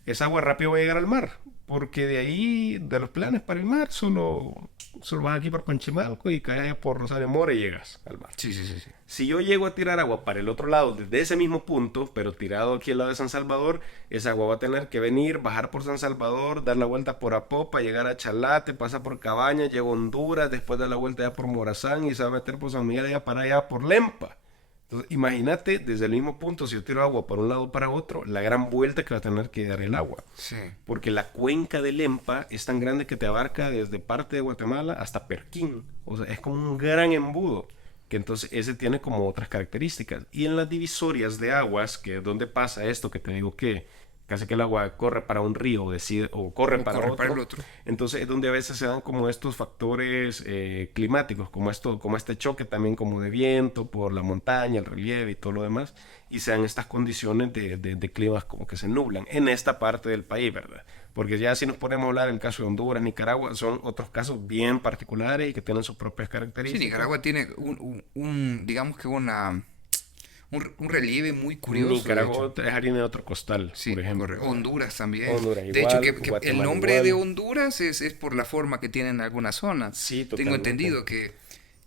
Esa agua rápido va a llegar al mar, porque de ahí, de los planes para el mar, solo vas aquí por Panchimalco y caes allá por Rosario Mora y llegas al mar. Sí, sí, sí, sí. Si yo llego a tirar agua para el otro lado, desde ese mismo punto, pero tirado aquí al lado de San Salvador, esa agua va a tener que venir, bajar por San Salvador, dar la vuelta por Apopa, llegar a Chalate, pasa por Cabañas, llega a Honduras, después dar la vuelta ya por Morazán y se va a meter por San Miguel allá para allá por Lempa. Entonces, imagínate desde el mismo punto, si yo tiro agua para un lado o para otro, la gran vuelta que va a tener que dar el agua. Sí. Porque la cuenca del Lempa es tan grande que te abarca desde parte de Guatemala hasta Perquín. O sea, es como un gran embudo. Que entonces ese tiene como otras características. Y en las divisorias de aguas, que es donde pasa esto que te digo que casi que el agua corre para un río o corre O para corre para el otro, otro. entonces es donde a veces se dan como estos factores climáticos, como este choque también como de viento por la montaña, el relieve y todo lo demás, y se dan estas condiciones de climas como que se nublan en esta parte del país, ¿verdad? Porque ya si nos ponemos a hablar el caso de Honduras, Nicaragua, son otros casos bien particulares y que tienen sus propias Sí, características. Nicaragua tiene digamos que un relieve muy curioso, de hecho. Nicaragua es harina de otro costal, Sí, por ejemplo. correcto. Honduras también. Honduras De hecho, igual, que el Guatemala nombre de igual. Honduras es por la forma que tienen algunas zonas. Sí, Tengo totalmente. entendido que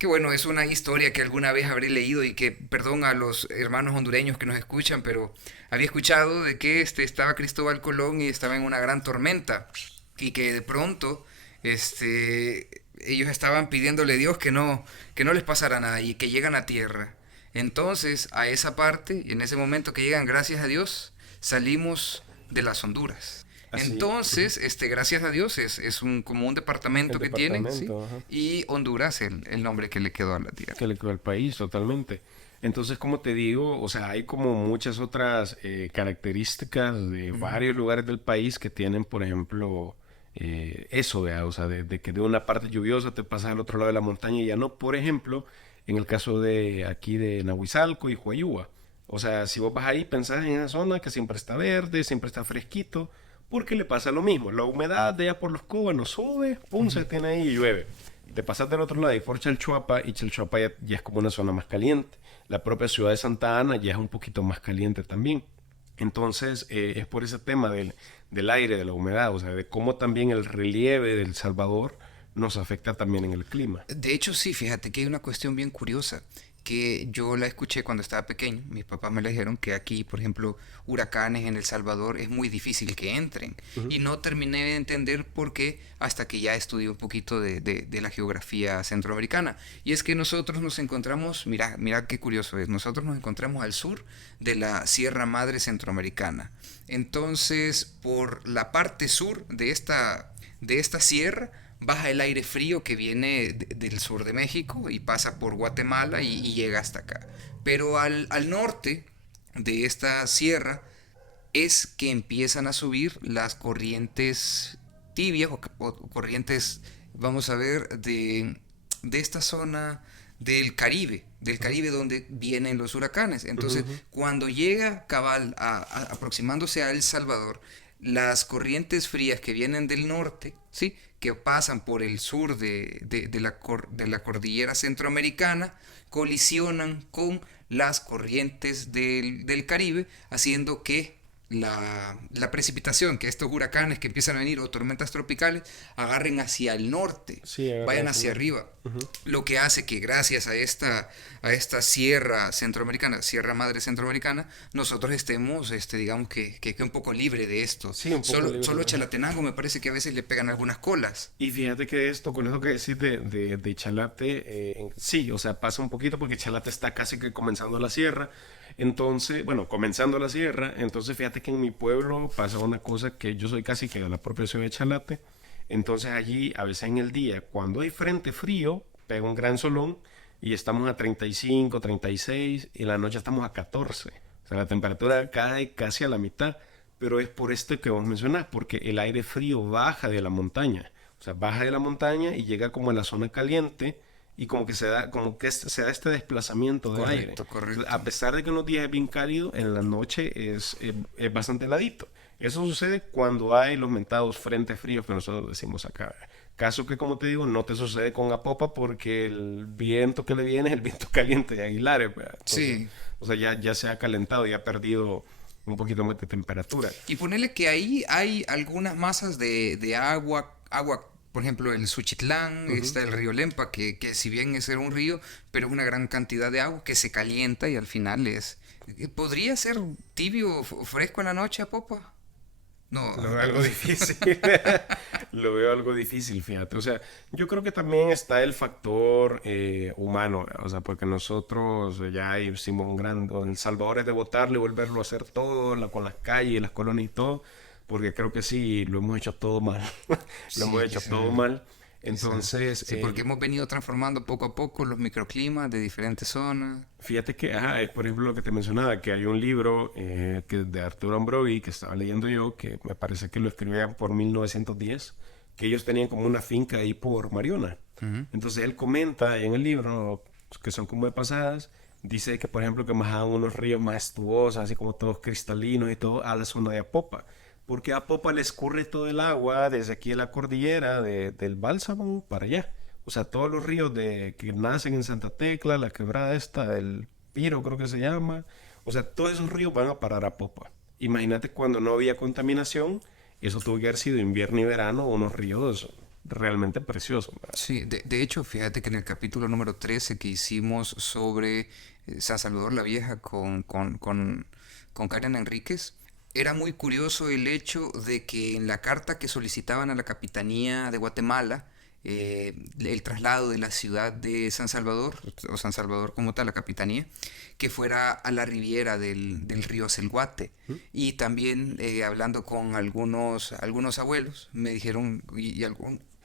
bueno, es una historia que alguna vez habré leído y que, perdón a los hermanos hondureños que nos escuchan, pero había escuchado de que estaba Cristóbal Colón y estaba en una gran tormenta y que de pronto ellos estaban pidiéndole a Dios que no les pasara nada y que llegan a tierra. Entonces, a esa parte, y en ese momento que llegan, gracias a Dios, salimos de las Honduras. Así, Entonces, gracias a Dios, es como un el departamento que tienen, ¿sí? departamento, ajá. Y Honduras, el nombre que le quedó a la tierra. Que le quedó al país, totalmente. Entonces, como te digo, o sea, hay como muchas otras características de Ujú. varios lugares del país que tienen, por ejemplo, eso, ¿vea? O sea, de que de una parte lluviosa te pasas al otro lado de la montaña y ya no. Por ejemplo, en el caso de aquí de Nahuizalco y Huayúa. O sea, si vos vas ahí, pensás en esa zona que siempre está verde, siempre está fresquito, porque le pasa lo mismo. La humedad de allá por los cúbanos sube, pum, se tiene ahí y llueve. Te pasas del otro lado y por Chalchuapa, y Chalchuapa ya es como una zona más caliente. La propia ciudad de Santa Ana ya es un poquito más caliente también. Entonces, es por ese tema del aire, de la humedad, o sea, de cómo también el relieve del Salvador nos afecta también en el clima. De hecho, sí, fíjate que hay una cuestión bien curiosa que yo la escuché cuando estaba pequeño. Mis papás me la dijeron que aquí, por ejemplo, huracanes en El Salvador es muy difícil que entren. Ujú. Y no terminé de entender por qué hasta que ya estudié un poquito de la geografía centroamericana. Y es que nosotros nos encontramos, mira qué curioso es, nosotros nos encontramos al sur de la Sierra Madre Centroamericana. Entonces, por la parte sur de esta sierra, baja el aire frío que viene del sur de México y pasa por Guatemala y llega hasta acá. Pero al norte de esta sierra es que empiezan a subir las corrientes tibias o corrientes, vamos a ver, de esta zona del Caribe donde vienen los huracanes. Entonces, Ujú. cuando llega cabal aproximándose a El Salvador, las corrientes frías que vienen del norte, ¿sí? Que pasan por el sur de la cordillera centroamericana, colisionan con las corrientes del Caribe, haciendo que la precipitación, que estos huracanes que empiezan a venir o tormentas tropicales, agarren hacia el norte, Sí, agarran vayan hacia el hacia norte. arriba. Ujú. Lo que hace que gracias a esta sierra centroamericana, sierra madre centroamericana, nosotros estemos, digamos que un poco libre de esto. Sí, un poco libre. Solo Ajá. Chalatenango me parece que a veces le pegan algunas colas. Y fíjate que esto, con eso que decís de Chalate, sí, o sea, pasa un poquito porque Chalate está casi que comenzando la sierra. Entonces, bueno, comenzando la sierra, entonces fíjate que en mi pueblo pasa una cosa que yo soy casi que de la propia ciudad de Chalate. Entonces allí, a veces en el día, cuando hay frente frío, pega un gran solón y estamos a 35, 36 y en la noche estamos a 14. O sea, la temperatura cae casi a la mitad, pero es por esto que vos mencionás, porque el aire frío baja de la montaña. O sea, baja de la montaña y llega como a la zona caliente y como que se da este desplazamiento del aire. Correcto, Entonces, correcto. a pesar de que en los días es bien cálido, en la noche es bastante heladito. Eso sucede cuando hay los mentados frentes fríos que nosotros decimos acá. Caso que, como te digo, no te sucede con Apopa porque el viento que le viene es el viento caliente de Aguilares, ¿verdad? Entonces, Sí. o sea, ya se ha calentado y ha perdido un poquito más de temperatura. Y ponerle que ahí hay algunas masas de agua, por ejemplo, el Suchitlán, Ujú. está el río Lempa, que si bien es un río, pero es una gran cantidad de agua que se calienta y al final es... ¿Podría ser tibio o fresco en la noche, Popa? No, Lo veo algo difícil. Lo veo algo difícil, fíjate. O sea, yo creo que también está el factor humano, o sea, porque nosotros ya hicimos un gran... El Salvador es de votarlo y volverlo a hacer todo, con las calles, las colonias y todo, porque creo que sí, lo hemos hecho todo mal. Lo hemos sí, hecho quizá, todo mal. quizá. Entonces, Sí, porque hemos venido transformando poco a poco los microclimas de diferentes zonas. fíjate que, ajá, es por ejemplo lo que te mencionaba, que hay un libro que de Arturo Ambrogi que estaba leyendo yo, que me parece que lo escribían por 1910, que ellos tenían como una finca ahí por Mariona. Ujú. Entonces él comenta en el libro, que son como de pasadas, dice que por ejemplo que bajaban unos ríos majestuosos, así como todos cristalinos y todo, a la zona de Apopa. Porque a Apopa le escurre todo el agua desde aquí de la cordillera, del Bálsamo para allá. O sea, todos los ríos que nacen en Santa Tecla, la quebrada esta, el Piro creo que se llama. O sea, todos esos ríos van a parar a Popa. Imagínate cuando no había contaminación, eso tuvo que haber sido invierno y verano, unos ríos realmente preciosos, ¿verdad? Sí, de hecho, fíjate que en el capítulo número 13 que hicimos sobre San Salvador la Vieja con Karen Enríquez, era muy curioso el hecho de que en la carta que solicitaban a la Capitanía de Guatemala, el traslado de la ciudad de San Salvador, o San Salvador como tal, la Capitanía, que fuera a la riviera del río Selguate. ¿Mm? Y también hablando con algunos abuelos, me dijeron,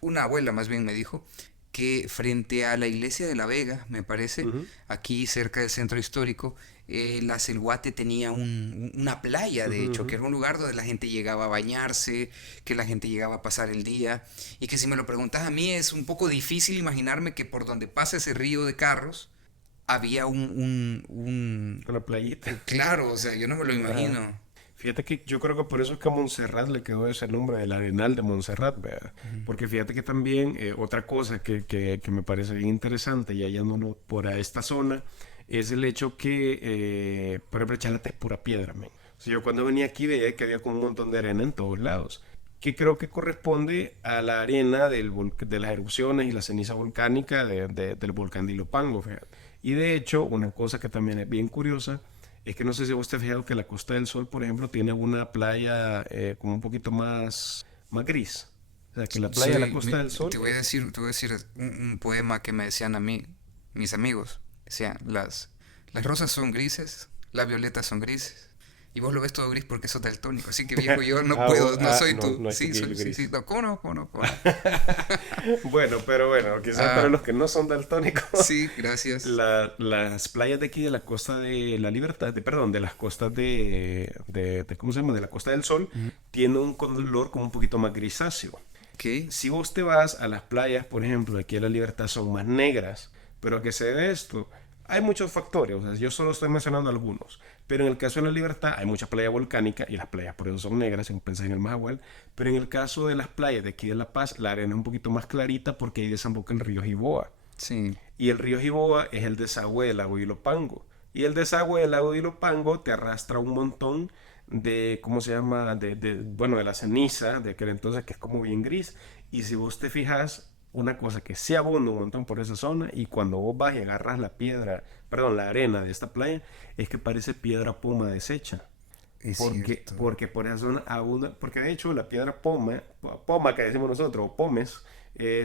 una abuela más bien me dijo, que frente a la iglesia de La Vega, me parece, Ujú, aquí cerca del centro histórico, la Selguate tenía una playa, de ujú, hecho, ujú. que era un lugar donde la gente llegaba a bañarse, que la gente llegaba a pasar el día, y que si me lo preguntas a mí es un poco difícil imaginarme que por donde pasa ese río de carros había Una playita. claro, o sea, yo no me lo Ajá. imagino. Fíjate que yo creo que por eso es que a Montserrat le quedó ese nombre del Arenal de Montserrat, ¿verdad? Ujú. Porque fíjate que también otra cosa que me parece bien interesante, y hallándolo por a esta zona, es el hecho que, por ejemplo, Chalate es pura piedra, men. O sea, yo cuando venía aquí veía que había como un montón de arena en todos lados, que creo que corresponde a la arena de las erupciones y la ceniza volcánica del volcán de Ilopango, fíjate. Y de hecho, una cosa que también es bien curiosa, es que no sé si vos te has fijado que la Costa del Sol, por ejemplo, tiene una playa como un poquito más gris. O sea, que la playa de la Sí, Costa del Sol, te voy a decir un poema que me decían a mí, mis amigos. Decían, las rosas son grises, las violetas son grises, Y vos lo ves todo gris porque sos daltónico, así que viejo, yo no puedo, no soy no, tú. no Sí, existe el soy, sí, gris. sí, no, ¿cómo no? ¿Cómo no? ¿Cómo no? Bueno, pero bueno, quizás para Ah, los que no son daltónicos, sí, gracias. las playas de aquí de la costa de la Libertad, perdón, de las costas ¿cómo se llama? De la Costa del Sol, Ujú. tiene un color como un poquito más grisáceo. Ok, Si vos te vas a las playas, por ejemplo, de aquí de la Libertad son más negras, pero ¿a qué se debe esto? Hay muchos factores, o sea, yo solo estoy mencionando algunos, pero en el caso de la Libertad hay mucha playa volcánica y las playas por eso son negras, si pensás en el Mahahual, pero en el caso de las playas de aquí de La Paz, la arena es un poquito más clarita porque ahí desemboca el río Jiboa. sí. Y el río Jiboa es el desagüe del lago Ilopango. Y el desagüe del lago Ilopango te arrastra un montón de, ¿cómo se llama? Bueno, de la ceniza de aquel entonces que es como bien gris. Y si vos te fijas, una cosa que se abunda un montón por esa zona y cuando vos vas y agarras la piedra, perdón, la arena de esta playa, es que parece piedra poma deshecha. Es Porque, cierto. porque por esa zona abunda, porque de hecho la piedra poma que decimos nosotros, o pomes,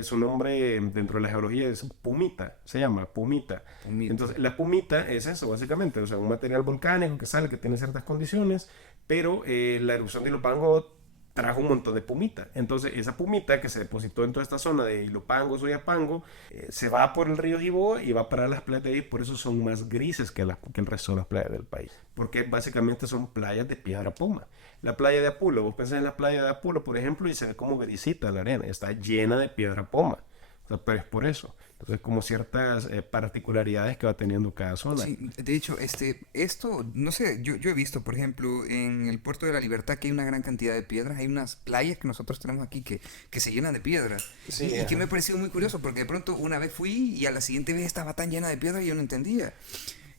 su nombre dentro de la geología es pumita, se llama pumita. Pomito. Entonces la pumita es eso básicamente, o sea, un material volcánico que sale, que tiene ciertas condiciones, pero la erupción de Ilopango trajo un montón de pumita. Entonces esa pumita que se depositó en toda esta zona de Ilopango, Soyapango, se va por el río Jiboa y va para las playas de ahí, por eso son más grises que el resto de las playas del país, porque básicamente son playas de piedra poma. La playa de Apulo, vos pensás en la playa de Apulo, por ejemplo, y se ve como grisita la arena, está llena de piedra poma. O sea, pero es por eso. Entonces, como ciertas particularidades que va teniendo cada zona. Sí, de hecho, esto, no sé, yo he visto, por ejemplo, en el Puerto de la Libertad que hay una gran cantidad de piedras, hay unas playas que nosotros tenemos aquí que se llenan de piedras. Sí, Y que me ha ajá. parecido muy curioso, porque de pronto una vez fui y a la siguiente vez estaba tan llena de piedras y yo no entendía.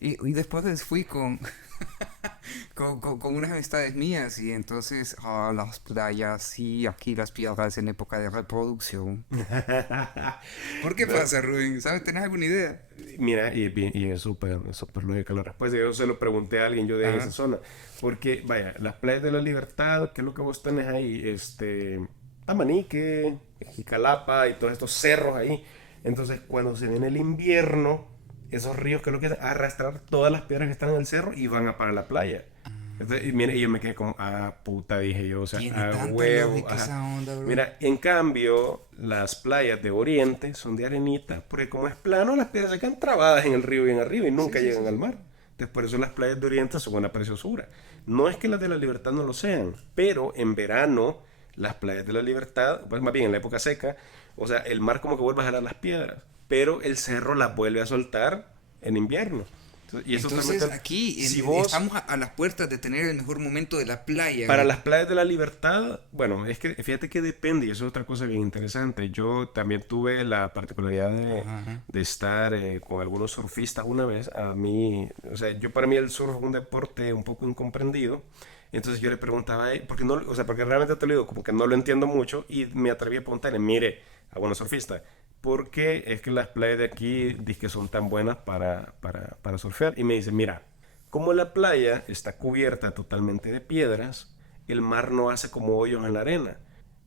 Y después fui con, con unas amistades mías y entonces, las playas, sí, aquí las piedras en época de reproducción. ¿Por qué No, pasa, Rubén? ¿Sabes? ¿Tenés alguna idea? mira, y es súper lógica la respuesta. Yo se lo pregunté a alguien, yo de esa Ajá. zona. Porque, vaya, las playas de la Libertad, ¿qué es lo que vos tenés ahí? Tamanique, Jicalapa y todos estos cerros ahí. Entonces, cuando se viene el invierno, esos ríos, ¿qué es lo que hacen? Arrastrar todas las piedras que están en el cerro y van a para la playa. Entonces, y mira, y yo me quedé como, puta, dije yo, o sea, Tiene tanta huevo, lógica ajá. esa onda, bro. Mira, en cambio, las playas de Oriente son de arenita, porque como es plano, las piedras se quedan trabadas en el río bien arriba y Sí, nunca sí, sí, llegan al sí. mar. Entonces, por eso las playas de Oriente son una preciosura. No es que las de la Libertad no lo sean, pero en verano, las playas de la Libertad, pues más bien en la época seca, o sea, el mar como que vuelve a jalar las piedras, pero el cerro las vuelve a soltar en invierno. Entonces, y eso Entonces totalmente... aquí Si vos estamos a las puertas de tener el mejor momento de la playa. para las playas de la Libertad, bueno, es que fíjate que depende, y eso es otra cosa bien interesante. Yo también tuve la particularidad Ajá, ajá. de estar con algunos surfistas una vez. A mí, o sea, yo para mí el surf es un deporte un poco incomprendido. Entonces yo le preguntaba, porque no, o sea, porque realmente te lo digo, como que no lo entiendo mucho, y me atreví a preguntarle, mire, a buenos surfistas, ¿por qué es que las playas de aquí dicen que son tan buenas para surfear? Y me dice, mira, como la playa está cubierta totalmente de piedras, el mar no hace como hoyos en la arena.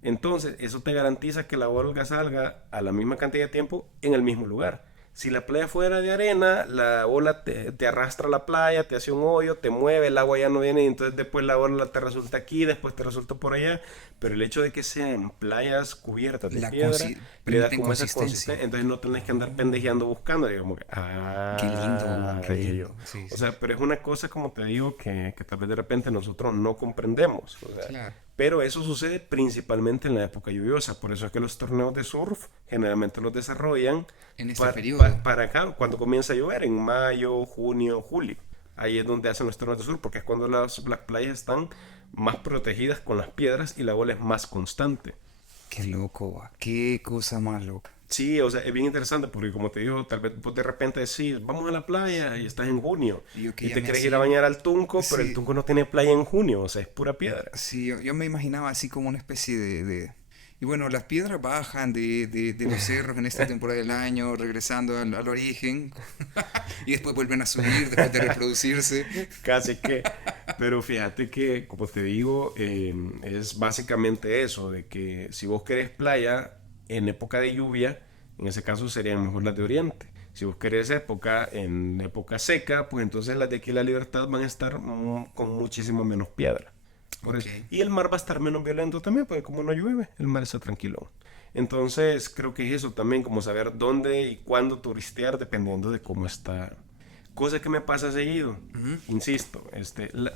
Entonces, eso te garantiza que la ola salga a la misma cantidad de tiempo en el mismo lugar. Si la playa fuera de arena, la ola te arrastra a la playa, te hace un hoyo, te mueve, el agua ya no viene, y entonces después la ola te resulta aquí, después te resulta por allá. Pero el hecho de que sean playas cubiertas de piedra le da Permiten como esa consistencia. consistencia. Entonces no tenés que andar Oh, pendejeando buscando, digamos que, qué lindo, qué dije yo. lindo. Sí, O sí. sea, pero es una cosa, como te digo, que tal vez de repente nosotros no comprendemos. O sea, Claro. pero eso sucede principalmente en la época lluviosa. Por eso es que los torneos de surf generalmente los desarrollan En este periodo. para acá, cuando comienza a llover, en mayo, junio, julio. Ahí es donde hacen los torneos de surf, porque es cuando las playas están más protegidas con las piedras y la ola es más constante. Qué loco, va. Qué cosa más loca. Sí, o sea, es bien interesante porque como te digo, tal vez vos de repente decís, vamos a la playa y estás en junio Y yo que y ya te me quieres ir a hacía. bañar al Tunco, pero el Sí, Tunco no tiene playa en junio, o sea, es pura piedra. sí, yo me imaginaba así como una especie Y bueno, las piedras bajan de los cerros en esta temporada del año, regresando al origen, y después vuelven a subir después de reproducirse. Casi que, pero fíjate que, como te digo, es básicamente eso, de que si vos querés playa en época de lluvia, en ese caso serían mejor las de Oriente. Si vos querés en época seca, pues entonces las de aquí La Libertad van a estar con muchísimo menos piedra. Ok. Y el mar va a estar menos violento también, porque como no llueve, el mar está tranquilo. Entonces, creo que es eso también, como saber dónde y cuándo turistear dependiendo de cómo está. Cosa que me pasa seguido, insisto,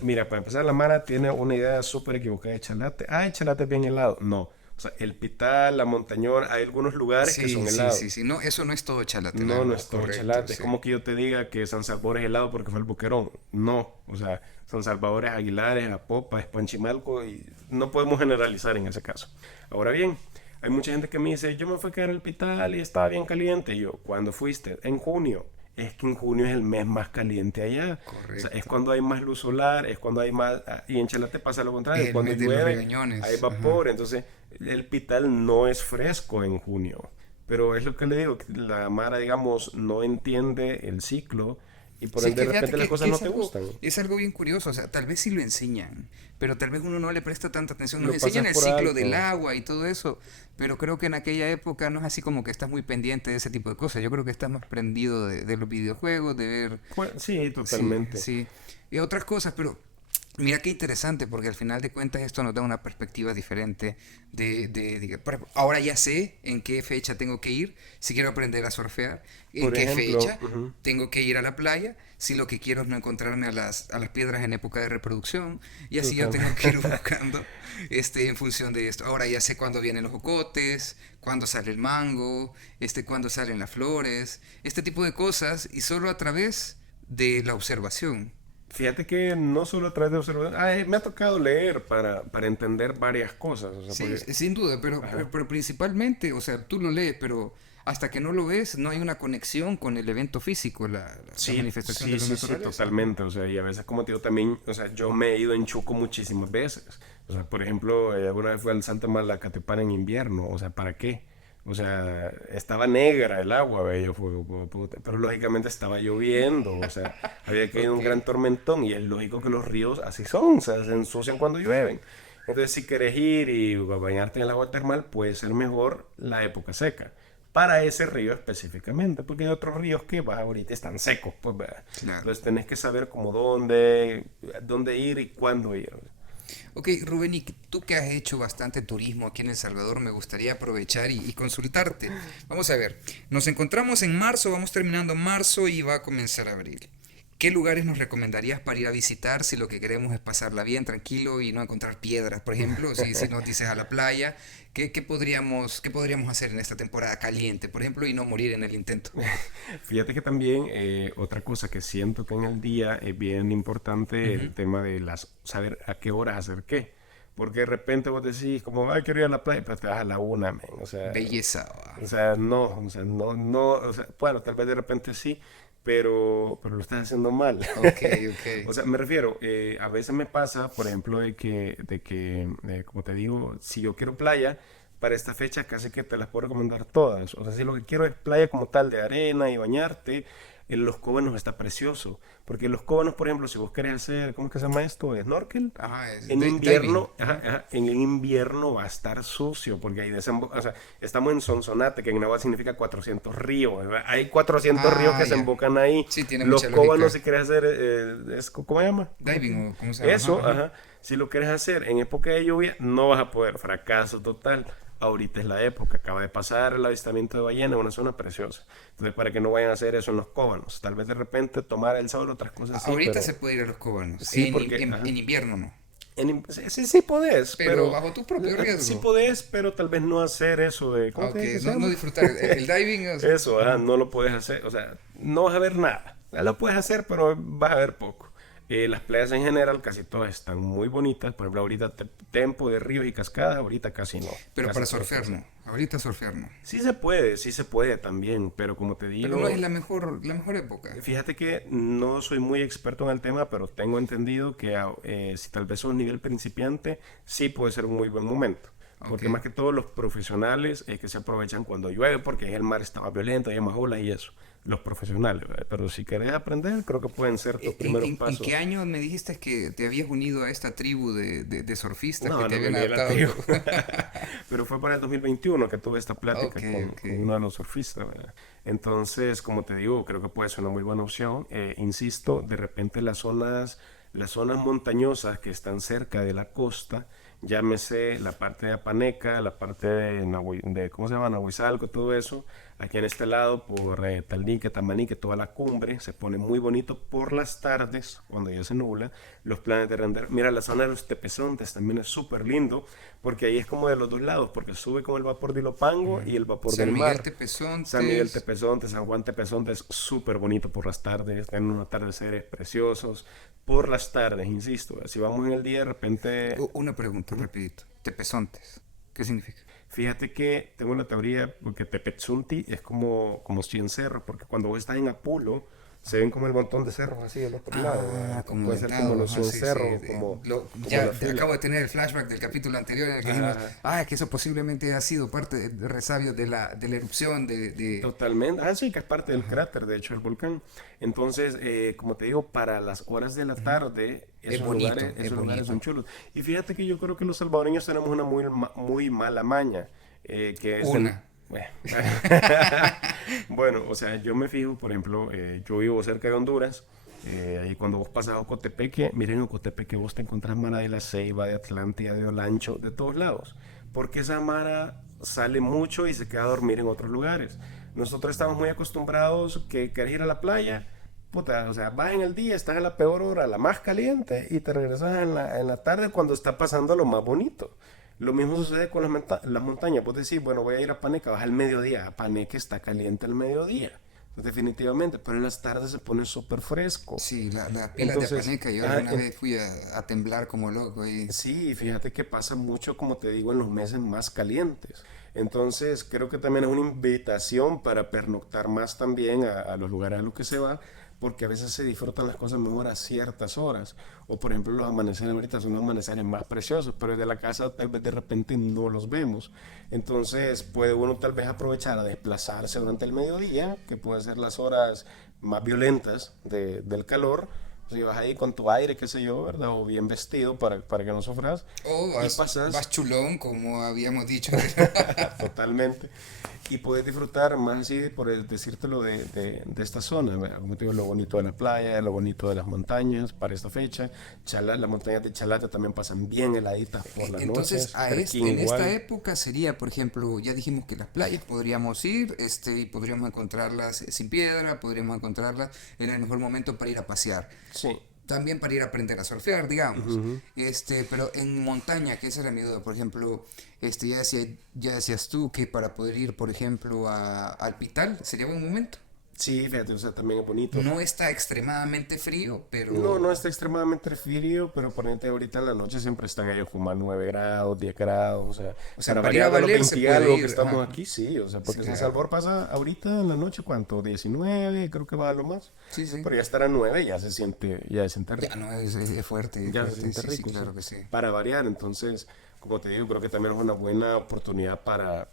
mira, para empezar, la Mara tiene una idea súper equivocada de Chalate. Ah, el Chalate es bien helado. No, o sea, el Pital, la Montañón, hay algunos lugares que son Sí, sí, helados. sí, sí. No, eso no es todo Chalate, la No, no verdad. es todo Correcto, Chalate. Es sí. como que yo te diga que San Salvador es helado porque fue el Boquerón. No, o sea, San Salvador es Aguilar, es Apopa, es Panchimalco y no podemos generalizar en ese caso. Ahora bien, hay mucha gente que me dice, yo me fui a quedar al Pital y estaba bien caliente. Y yo, ¿cuándo fuiste? En junio. Es que en junio es el mes más caliente allá. O sea, es Correcto. cuando hay más luz solar, es cuando hay más... Y en Chalate pasa lo Es contrario. el Cuando mes de los llueve, hay regañones. Ajá. vapor. Entonces, el Pital no es fresco en junio. Pero es lo que le digo, que la Mara, digamos, no entiende el ciclo y por Sí, ende que de fíjate repente las cosas que no te gustan. es algo bien curioso, o sea, tal vez sí lo enseñan, pero tal vez uno no le presta tanta atención. Nos Lo enseñan pasas el por ciclo del alto. agua y todo eso, pero creo que en aquella época no es así como que estás muy pendiente de ese tipo de cosas. Yo creo que estás más prendido de los videojuegos, de ver, Sí, sí, totalmente. sí, y otras cosas, pero mira qué interesante, porque al final de cuentas esto nos da una perspectiva diferente por ejemplo, ahora ya sé en qué fecha tengo que ir, si quiero aprender a surfear, en Por qué ejemplo, fecha tengo que ir a la playa, si lo que quiero es no encontrarme a las piedras en época de reproducción, y así yo total. tengo que ir buscando en función de esto. Ahora ya sé cuándo vienen los jocotes, cuándo sale el mango, cuándo salen las flores, este tipo de cosas, y solo a través de la observación. Fíjate que no solo a través de observación, me ha tocado leer para entender varias cosas, o sea, Sí, porque, sin duda, ajá. pero principalmente, o sea, tú lo lees, pero hasta que no lo ves, no hay una conexión con el evento físico, la Sí, manifestación de sí, la sí, sí, naturaleza. totalmente. O sea, y a veces, como te digo, también, o sea, yo me he ido en Chuco muchísimas veces. O sea, por ejemplo, alguna vez fui al Santa Malacatepán en invierno. O sea, ¿para qué? O sea, estaba negra el agua, ve, yo fue, puta, pero lógicamente estaba lloviendo. O sea, había caído un Ok, gran tormentón y es lógico que los ríos así son, o sea, se ensucian cuando llueven. Entonces, si quieres ir y bañarte en el agua termal, puede ser mejor la época seca para ese río específicamente, porque hay otros ríos que ahorita están secos, pues, ¿verdad? claro. Entonces tenés que saber como dónde ir y cuándo ir. Ok, Rubén, y tú que has hecho bastante turismo aquí en El Salvador, me gustaría aprovechar y consultarte. Vamos a ver, nos encontramos en marzo, vamos terminando marzo y va a comenzar abril. ¿Qué lugares nos recomendarías para ir a visitar si lo que queremos es pasarla bien, tranquilo y no encontrar piedras? Por ejemplo, si nos dices a la playa, qué podríamos hacer en esta temporada caliente, por ejemplo, y no morir en el intento? Fíjate que también otra cosa que siento que en el día es bien importante Ujú. el tema de saber a qué horas hacer qué. Porque de repente vos decís, como, ay, quiero ir a la playa, pero te vas a la una, men. Belleza. Va. O sea, bueno, tal vez de repente sí, pero lo estás haciendo mal. Ok, ok. O sea, me refiero, a veces me pasa, por ejemplo, como te digo, si yo quiero playa, para esta fecha casi que te las puedo recomendar todas. O sea, si lo que quiero es playa como tal de arena y bañarte, en Los Cóbanos está precioso. Porque en Los Cóbanos, por ejemplo, si vos querés hacer, ¿cómo que se llama esto? ¿Snorkel? Ajá, es En diving. invierno, Ajá. en el invierno va a estar sucio porque hay o sea, estamos en Sonsonate, que en Nahuatl significa 400 ríos. ¿Verdad? Hay 400 ríos Ah, que se ya. embocan ahí. Sí, tiene Los mucha Cóbanos, lógica. si quieres hacer, ¿cómo se llama? Diving o cómo se llama. Ajá, Eso, ajá. ajá. Si lo quieres hacer en época de lluvia, no vas a poder. Fracaso total. Ahorita es la época. Acaba de pasar el avistamiento de ballena en una zona preciosa. Entonces, para que no vayan a hacer eso en Los Cóbanos. Tal vez de repente tomar el sol, otras cosas sí, Ahorita pero se puede ir a los cobanos. sí, porque ajá. En invierno no. Sí, sí, sí podés, Pero pero bajo tu propio sí riesgo. podés, pero tal vez no hacer eso de, ¿cómo Ah, te ok, dije que se no, no llama? disfrutar. El diving, o sea, Eso, ajá, no lo puedes hacer, o sea, no vas a ver nada. Ya lo puedes hacer, pero vas a ver poco. Las playas en general, casi todas están muy bonitas. Por ejemplo, ahorita tempo de ríos y cascadas, ahorita casi no. pero Casi para todo está surfear seco. no. Ahorita surfear no. Sí se puede también, pero como te Pero no es digo, la mejor época. fíjate que no soy muy experto en el tema, pero tengo entendido que si tal vez sos nivel principiante, sí puede ser un muy buen momento. Ok. Porque más que todos los profesionales es que se aprovechan cuando llueve porque ahí el mar está más violento, hay más olas y eso. Los profesionales, ¿verdad? Pero si querés aprender, creo que pueden ser tus primeros En qué pasos. año me dijiste que te habías unido a esta tribu de surfistas que No, te no me habían leí la adaptado? tribu. Pero fue para el 2021 que tuve esta plática Ok, ok. con uno de los surfistas, ¿verdad? Entonces, como te digo, creo que puede ser una muy buena opción. Insisto, de repente las zonas montañosas que están cerca de la costa, llámese la parte de Apaneca, la parte de ¿cómo se llama? Nahuizalco, todo eso. Aquí en este lado, por Talnique, Tamanique, toda la cumbre, se pone muy bonito por las tardes, cuando ya se nubla, los planes de render. Mira, la zona de los Tepezontes también es súper lindo, porque ahí es como de los dos lados, porque sube con el vapor de Ilopango y el vapor del San Miguel mar. San Miguel Tepezontes. Tepezonte, San Juan Tepezonte es súper bonito por las tardes, tienen unos atardeceres preciosos. Por las tardes, insisto, si vamos en el día, de repente. Una pregunta, rapidito. Tepezontes. ¿Qué significa? Fíjate que tengo una teoría, porque Tepetsunti es como 100 cerros, porque cuando vos estás en Apulo, se ven como el montón de cerros así del otro lado, Ah, ¿verdad? como Puede ser como dentado, los ajá, 100 sí, sí. cerros, como Ya la fila. acabo de tener el flashback del capítulo anterior en el que dijimos, Ajá. que eso posiblemente ha sido parte de resabios de la erupción Totalmente. Ah, sí, que es parte del cráter, de hecho, el volcán. Entonces, como te digo, para las horas de la tarde, Es esos bonito, lugares, es esos lugares son bonito. chulos. Y fíjate que yo creo que los salvadoreños tenemos una muy mala maña, que es Una. bueno. Bueno, o sea, yo me fijo, por ejemplo, yo vivo cerca de Honduras. Ahí cuando vos pasas a Ocotepeque, miren Ocotepeque, vos te encontrás Mara de la Ceiba, de Atlántida, de Olancho, de todos lados. Porque esa Mara sale mucho y se queda a dormir en otros lugares. Nosotros estamos muy acostumbrados que querés ir a la playa, puta, o sea, vas en el día, estás a la peor hora, la más caliente, y te regresas en la tarde cuando está pasando lo más bonito. Lo mismo sucede con las montañas. Vos decís, bueno, voy a ir a Paneca, vas al mediodía. Paneca está caliente al mediodía, definitivamente, pero en las tardes se pone súper fresco. Sí, las pilas de Entonces, Apaneca, yo alguna vez fui a temblar como loco y sí, fíjate que pasa mucho, como te digo, en los meses más calientes. Entonces, creo que también es una invitación para pernoctar más también a los lugares a los que se va, porque a veces se disfrutan las cosas mejor a ciertas horas. O, por ejemplo, los amaneceres ahorita son los amaneceres más preciosos, pero desde la casa tal vez de repente no los vemos. Entonces, puede uno tal vez aprovechar a desplazarse durante el mediodía, que pueden ser las horas más violentas del calor, si vas ahí con tu aire, qué sé yo, ¿verdad? O bien vestido para que no sufras. o Y vas pasas chulón, como habíamos dicho. totalmente. Y puedes disfrutar más así, decírtelo, de esta zona, ¿verdad? Como te digo, lo bonito de la playa, lo bonito de las montañas para esta fecha. Las montañas de Chalata también pasan bien heladitas por las Entonces, noches. Trekking en esta igual. época sería, por ejemplo, ya dijimos que las playas podríamos ir, y podríamos encontrarlas sin piedra, podríamos encontrarlas en el mejor momento para ir a pasear. Sí. También para ir a aprender a surfear, digamos. Pero en montaña, que esa era mi duda, por ejemplo, ya decías tú que para poder ir, por ejemplo, al Pital sería buen momento. Sí, fíjate, o sea, también es bonito. No está extremadamente frío, No, no pero, está extremadamente frío, pero ponete ahorita en la noche siempre están ellos como a 9 grados, 10 grados, o sea, o sea, para para ir a variar de los Valer se 20 y puede algo que ir. estamos Ajá. aquí, sí, o sea, Sí, porque San claro. Salvador pasa ahorita en la noche, ¿cuánto? 19, creo que va a lo más, Sí, sí. pero ya estar a 9 ya se siente Ya rico, no, es ya se fuerte, siente sí, sí, rico, sí, claro que sí. para variar, entonces, como te digo, creo que también es una buena oportunidad para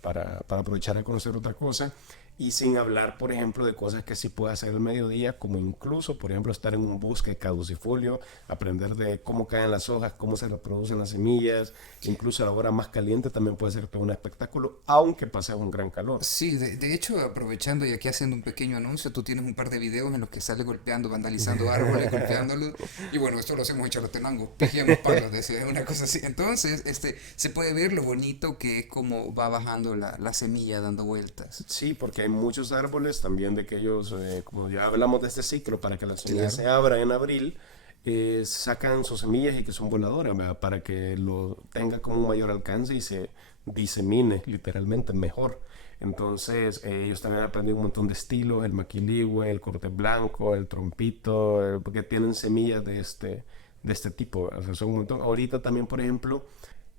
aprovechar a conocer otra cosa. Y sin hablar, por ejemplo, de cosas que sí puede hacer al mediodía, como incluso, por ejemplo, estar en un bosque caducifolio, aprender de cómo caen las hojas, cómo se reproducen las semillas, incluso a la hora más caliente también puede ser todo un espectáculo, aunque pase un gran calor. Sí, de hecho, aprovechando y aquí haciendo un pequeño anuncio, tú tienes un par de videos en los que sale golpeando, vandalizando árboles, golpeándolos. Y bueno, esto lo hacemos en Chalotenango, pijamos palos, decía, una cosa así. Entonces, se puede ver lo bonito que es como va bajando la semilla dando vueltas. Sí, porque hay muchos árboles también de que ellos, como ya hablamos de este ciclo, para que las semillas Claro. se abran en abril, sacan sus semillas y que son voladoras, ¿verdad? Para que lo tenga como un mayor alcance y se disemine literalmente mejor. Entonces, ellos también aprenden un montón de estilos, el maquiligüe, el corte blanco, el trompito, porque tienen semillas de este tipo. O sea, son un montón. Ahorita también, por ejemplo,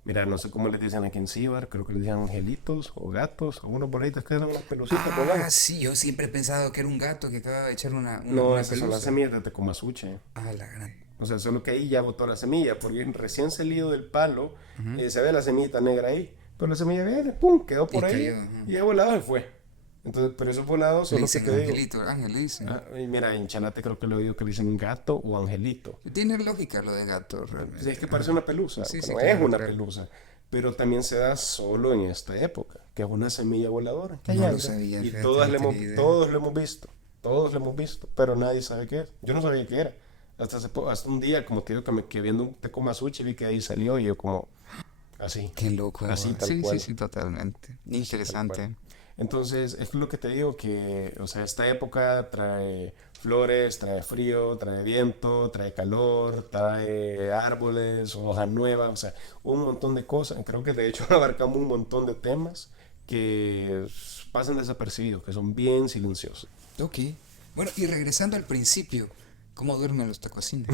mira, no sé cómo les dicen aquí en Cibar, creo que les dicen angelitos o gatos, o unos bolitas que eran unas pelucitas Ah, volando. sí, yo siempre he pensado que era un gato que acaba de echar No, una esas son las pelusa. semillas de Tecomasuche. Ah, la gran. O sea, solo que ahí ya botó la semilla, porque recién salido del palo se ve la semillita negra ahí, Pero la semilla viene, pum, quedó Y por ahí cayó. Ajá. y el volado se fue. Entonces, pero esos volados Le son los que dicen te digo. angelito, ángel le dicen. Y mira, en Chanate creo que le he oído que le dicen gato o angelito. Tiene lógica lo de gato, Pues es realmente. que parece una pelusa, Sí, sí, pero es claro, una claro. pelusa. Pero también se da solo en esta época, que es una semilla voladora. Que No hay lo algo. sabía, Y fíjate, no tenía idea. todos lo hemos visto. Todos lo hemos visto, pero nadie sabe qué es. Yo no sabía qué era. Hasta un día, como te digo, que viendo un Tekomasuchi vi que ahí salió y yo como, así, Qué loco. así tal Sí, sí, cual. sí, totalmente. Así tal cual. Interesante. Entonces, es lo que te digo, que, o sea, esta época trae flores, trae frío, trae viento, trae calor, trae árboles, hojas nuevas, o sea, un montón de cosas. Creo que de hecho abarcamos un montón de temas que pasan desapercibidos, que son bien silenciosos. Ok. Bueno, y regresando al principio, ¿cómo duermen los tacuacines?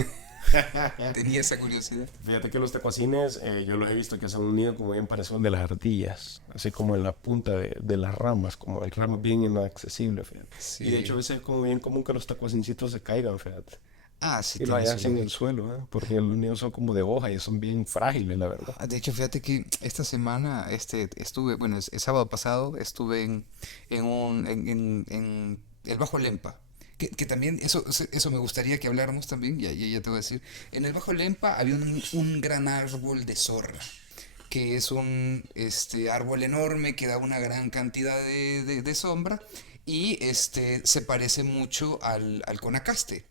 Tenía esa curiosidad. Fíjate que los tecuacines, yo los he visto que hacen un nido como bien parecido al de las ardillas, así como en la punta de las ramas, como el ramo bien inaccesible, fíjate. Y de hecho a Sí. veces es como bien común que los tecuacincitos se caigan, fíjate. Ah, sí, Y lo tiene su hacen en el lógica. suelo, ¿eh? Porque los nidos son como de hoja y son bien frágiles, la verdad. De hecho, fíjate que esta semana estuve, bueno, el sábado pasado estuve en el Bajo Lempa. Que también, eso me gustaría que habláramos también, ya te voy a decir. En el Bajo Lempa había un gran árbol de zorra, que es un árbol enorme que da una gran cantidad de sombra y se parece mucho al conacaste.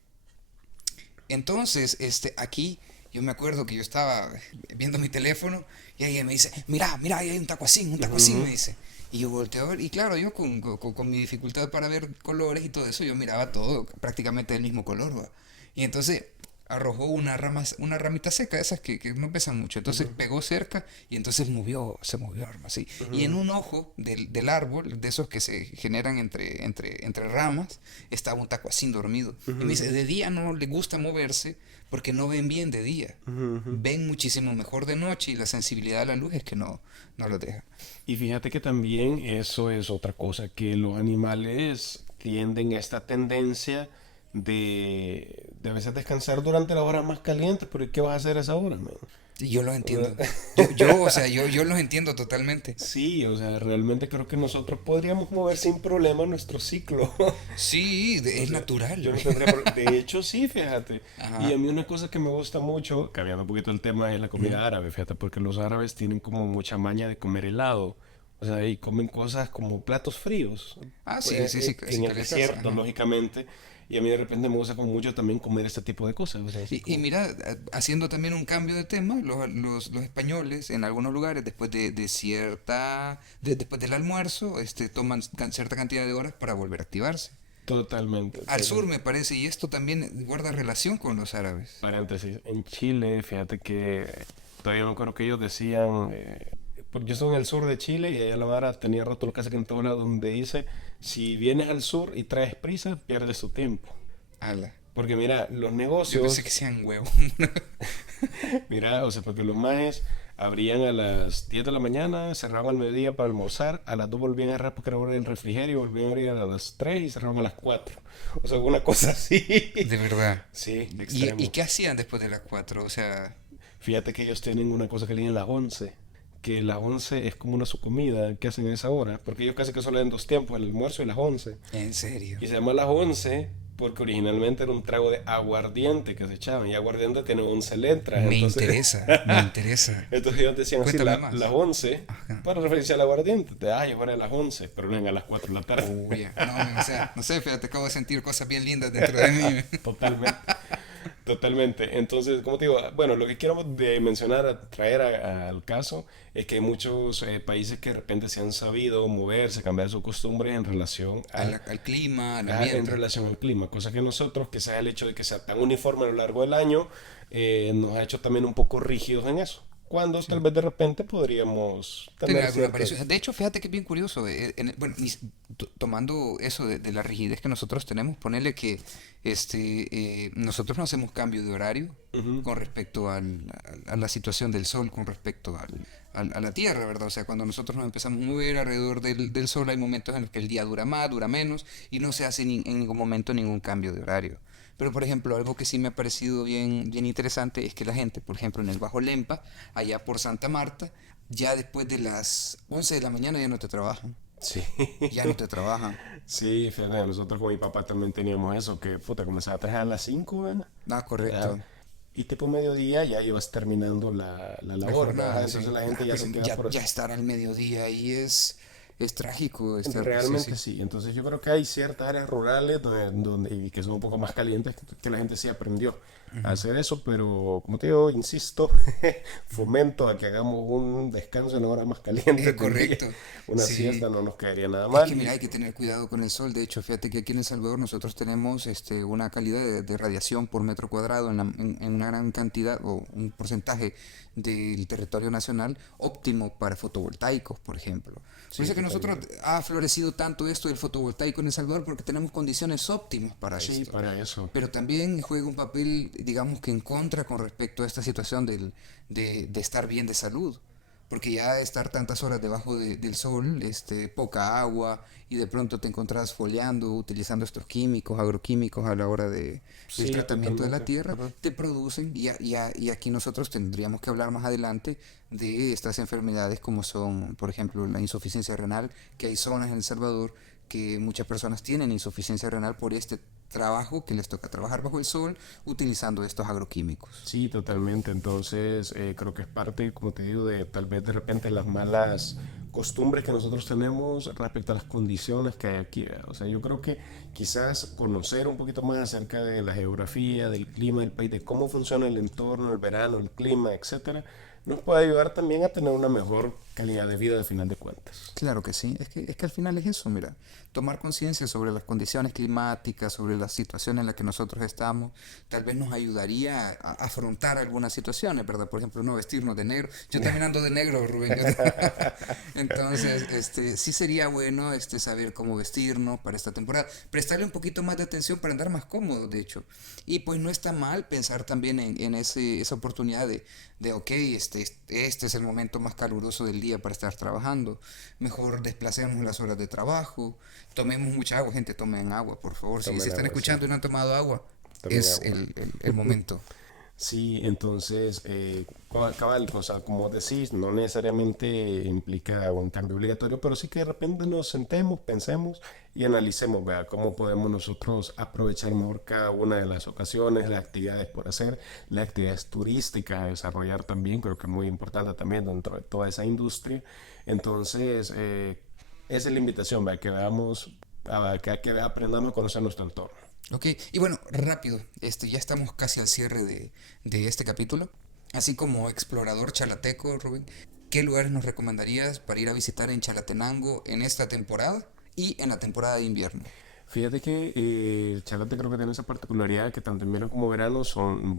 Entonces, aquí yo me acuerdo que yo estaba viendo mi teléfono y alguien me dice, mira, mira, ahí hay un tacuacín, me Ujú. dice. Y yo volteo a ver, y claro, yo con mi dificultad para ver colores y todo eso, yo miraba todo prácticamente del mismo color, ¿va? Y entonces arrojó una ramita seca, esas que no pesan mucho. Entonces Ujú, pegó cerca y entonces se movió arma, así. Y en ujú, un ojo del árbol, de esos que se generan entre ramas, estaba un tacuacín dormido. Y me dice, ujú, de día no le gusta moverse porque no ven bien de día. ujú, ujú. Ven muchísimo mejor de noche y la sensibilidad a la luz es que no lo deja. Y fíjate que también eso es otra cosa, que los animales tienden a esta tendencia de a veces descansar durante las horas más calientes, pero ¿y qué vas a hacer a esa hora, man? Y yo los O sea, entiendo. O sea, yo los entiendo totalmente. sí, o sea, realmente creo que nosotros podríamos mover sin problema nuestro ciclo. Sí, O es sea, yo natural. no tendría De hecho, sí, fíjate. Y Ajá. a mí una cosa que me gusta mucho, cambiando un poquito el tema, es la Ujú. comida árabe, fíjate, porque los árabes tienen como mucha maña de comer helado. O sea, y comen cosas como platos fríos. Ah, sí, Pues, sí, sí, sí, en el caletas. desierto, Ajá. lógicamente. Y a mí de repente me gusta como mucho también comer este tipo de cosas. O sea, así Y como... mira, haciendo también un cambio de tema, los españoles en algunos lugares, después del almuerzo, toman cierta cantidad de horas para volver a activarse. Totalmente, Al sur totalmente. me parece, y esto también guarda relación con los árabes. Paréntesis, en Chile, fíjate que todavía me acuerdo que ellos decían, porque yo estoy en el sur de Chile y allá la vara tenía rótulos casi que en todos lados donde dice, si vienes al sur y traes prisa, pierdes tu tiempo. Ala. Porque mira, los Yo pensé que negocios, sean huevos. mira, o sea, porque los majes abrían a las 10 de la mañana, cerraban al mediodía para almorzar, a las 2 volvían a cerrar porque era hora del refrigerio, volvían a abrir a las 3 y cerraban a las 4. O sea, una cosa así. De verdad. Sí, ¿Y extremo. qué hacían después de las 4? O sea, Fíjate que ellos tienen una cosa que le llaman las 11, que la 11 es como una su comida que hacen en esa hora, porque ellos casi que solo dan dos tiempos, el almuerzo y las 11. en serio. Y se llama las 11 porque originalmente era un trago de aguardiente que se echaban, y aguardiente tiene 11 letras, Me entonces, interesa, me interesa. entonces ellos decían así, Cuéntame las más. 11 Ajá. para referencia al aguardiente, te llevar a las 11 pero no a las 4 de la tarde. Uy, no, o sea, no sé, fíjate, acabo de sentir cosas bien lindas dentro de mí. Totalmente. Totalmente. Entonces, como te digo, bueno, lo que quiero mencionar, traer al caso, es que hay muchos países que de repente se han sabido moverse, cambiar sus costumbres en relación Al clima, al en ambiente. relación al clima, cosa que nosotros, quizás el hecho de que sea tan uniforme a lo largo del año, nos ha hecho también un poco rígidos en eso. Cuando tal Sí. vez de repente podríamos Tener tener alguna ciertas... variación. De hecho, fíjate que es bien curioso. Bueno, tomando eso de la rigidez que nosotros tenemos, ponerle que nosotros no hacemos cambio de horario Ujú, con respecto a la situación del sol, con respecto a la Tierra, ¿verdad? O sea, cuando nosotros nos empezamos a mover alrededor del sol, hay momentos en los que el día dura más, dura menos, y no se hace en ningún momento ningún cambio de horario. Pero, por ejemplo, algo que sí me ha parecido bien interesante es que la gente, por ejemplo, en el Bajo Lempa, allá por Santa Marta, ya después de las 11 de la mañana ya no te trabajan. Sí. Ya no te trabajan. Sí, fíjate, nosotros con mi papá también teníamos eso, que puta, comenzaba a trabajar a las 5, ¿verdad? Ah, Ya, correcto. y tipo mediodía ya ibas terminando la La labor, ¿verdad? jornada, Entonces sí. la gente Ah, ya pero se queda ya, por... ya estar al mediodía ahí es trágico. Sí, Realmente sí. sí, entonces yo creo que hay ciertas áreas rurales y que son un poco más calientes que la gente sí aprendió a hacer eso, pero como te digo, insisto, fomento a que hagamos un descanso en horas más calientes del día, Correcto. una siesta Sí. no nos caería nada Es mal que mira, y hay que tener cuidado con el sol. De hecho, fíjate que aquí en El Salvador nosotros tenemos una calidad de radiación por metro cuadrado en una gran cantidad o un porcentaje del territorio nacional óptimo para fotovoltaicos, por ejemplo. Por sí, eso que nosotros totalmente. ha florecido tanto esto del fotovoltaico en El Salvador porque tenemos condiciones óptimas para Sí, esto. para eso. Pero también juega un papel, digamos que en contra con respecto a esta situación de estar bien de salud porque ya estar tantas horas debajo del sol, poca agua y de pronto te encontrás foliando, utilizando estos químicos, agroquímicos a la hora del Sí, tratamiento de la totalmente. tierra, Ajá. te producen y aquí nosotros tendríamos que hablar más adelante de estas enfermedades como son, por ejemplo, la insuficiencia renal, que hay zonas en El Salvador que muchas personas tienen insuficiencia renal por este trabajo que les toca trabajar bajo el sol utilizando estos agroquímicos. Sí, totalmente. Entonces, creo que es parte, como te digo, de tal vez de repente las malas costumbres que nosotros tenemos respecto a las condiciones que hay aquí, ¿verdad? O sea, yo creo que quizás conocer un poquito más acerca de la geografía, del clima del país, de cómo funciona el entorno, el verano, el clima, etcétera, nos puede ayudar también a tener una mejor calidad de vida de final de cuentas. Claro que sí, es que al final es eso, mira, tomar conciencia sobre las condiciones climáticas, sobre la situación en la que nosotros estamos, tal vez nos ayudaría a afrontar algunas situaciones, ¿verdad? Por ejemplo, no vestirnos de negro. Yo también ando de negro, Rubén. Entonces, sí sería bueno saber cómo vestirnos para esta temporada, prestarle un poquito más de atención para andar más cómodo, de hecho. Y pues no está mal pensar también en esa oportunidad ok, este es el momento más caluroso del día para estar trabajando. Mejor desplacemos las horas de trabajo. Tomemos mucha agua, gente, tomen agua, por favor. Si Tomen están agua, sí. escuchando y no han tomado agua, Tomen es agua. el momento. Sí, entonces, cabal, o sea, como decís, no necesariamente implica un cambio obligatorio, pero sí que de repente nos sentemos, pensemos y analicemos, vea, cómo podemos nosotros aprovechar mejor cada una de las ocasiones, las actividades por hacer, las actividades turísticas a desarrollar también, creo que es muy importante también dentro de toda esa industria. Entonces, esa es la invitación, vea, que veamos, que aprendamos a conocer nuestro entorno. Ok, y bueno, rápido, ya estamos casi al cierre de este capítulo. Así como explorador chalateco, Rubén, ¿qué lugares nos recomendarías para ir a visitar en Chalatenango en esta temporada y en la temporada de invierno? Fíjate que Chalate creo que tiene esa particularidad que tanto invierno como verano son,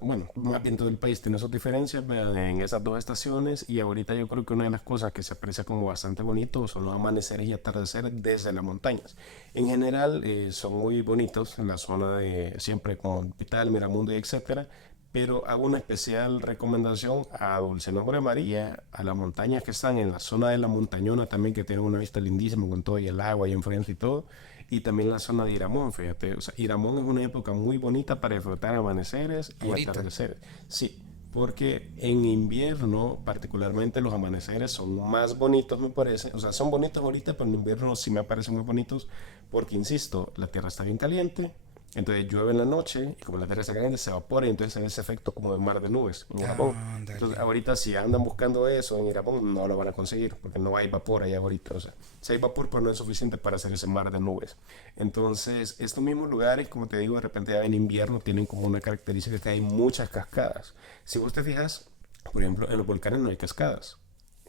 bueno, más bien todo el país tiene sus diferencias, ¿verdad? En esas dos estaciones y ahorita yo creo que una de las cosas que se aprecia como bastante bonito son los amaneceres y atardeceres desde las montañas. En general son muy bonitos en la zona de siempre con Pital, Miramundo y etcétera, pero hago una especial recomendación a Dulce Nombre María, a las montañas que están en la zona de la Montañona también, que tienen una vista lindísima con todo y el agua y enfrente y todo, y también la zona de Iramón, fíjate, o sea, Iramón es una época muy bonita para disfrutar amaneceres y Ahorita. atardeceres, sí, porque en invierno particularmente los amaneceres son más bonitos me parece, o sea, son bonitos ahorita, pero en invierno sí me parecen muy bonitos, porque insisto, la tierra está bien caliente, entonces llueve en la noche y como la tierra está caliente se evapora y entonces se ve ese efecto como de mar de nubes en Irapón. Ah, Entonces dale. ahorita si andan buscando eso en Irapón no lo van a conseguir porque no hay vapor allá ahorita. O sea, si hay vapor pero no es suficiente para hacer ese mar de nubes. Entonces estos mismos lugares, como te digo, de repente ya en invierno tienen como una característica que hay muchas cascadas. Si vos te fijas, por ejemplo, en los volcanes no hay cascadas.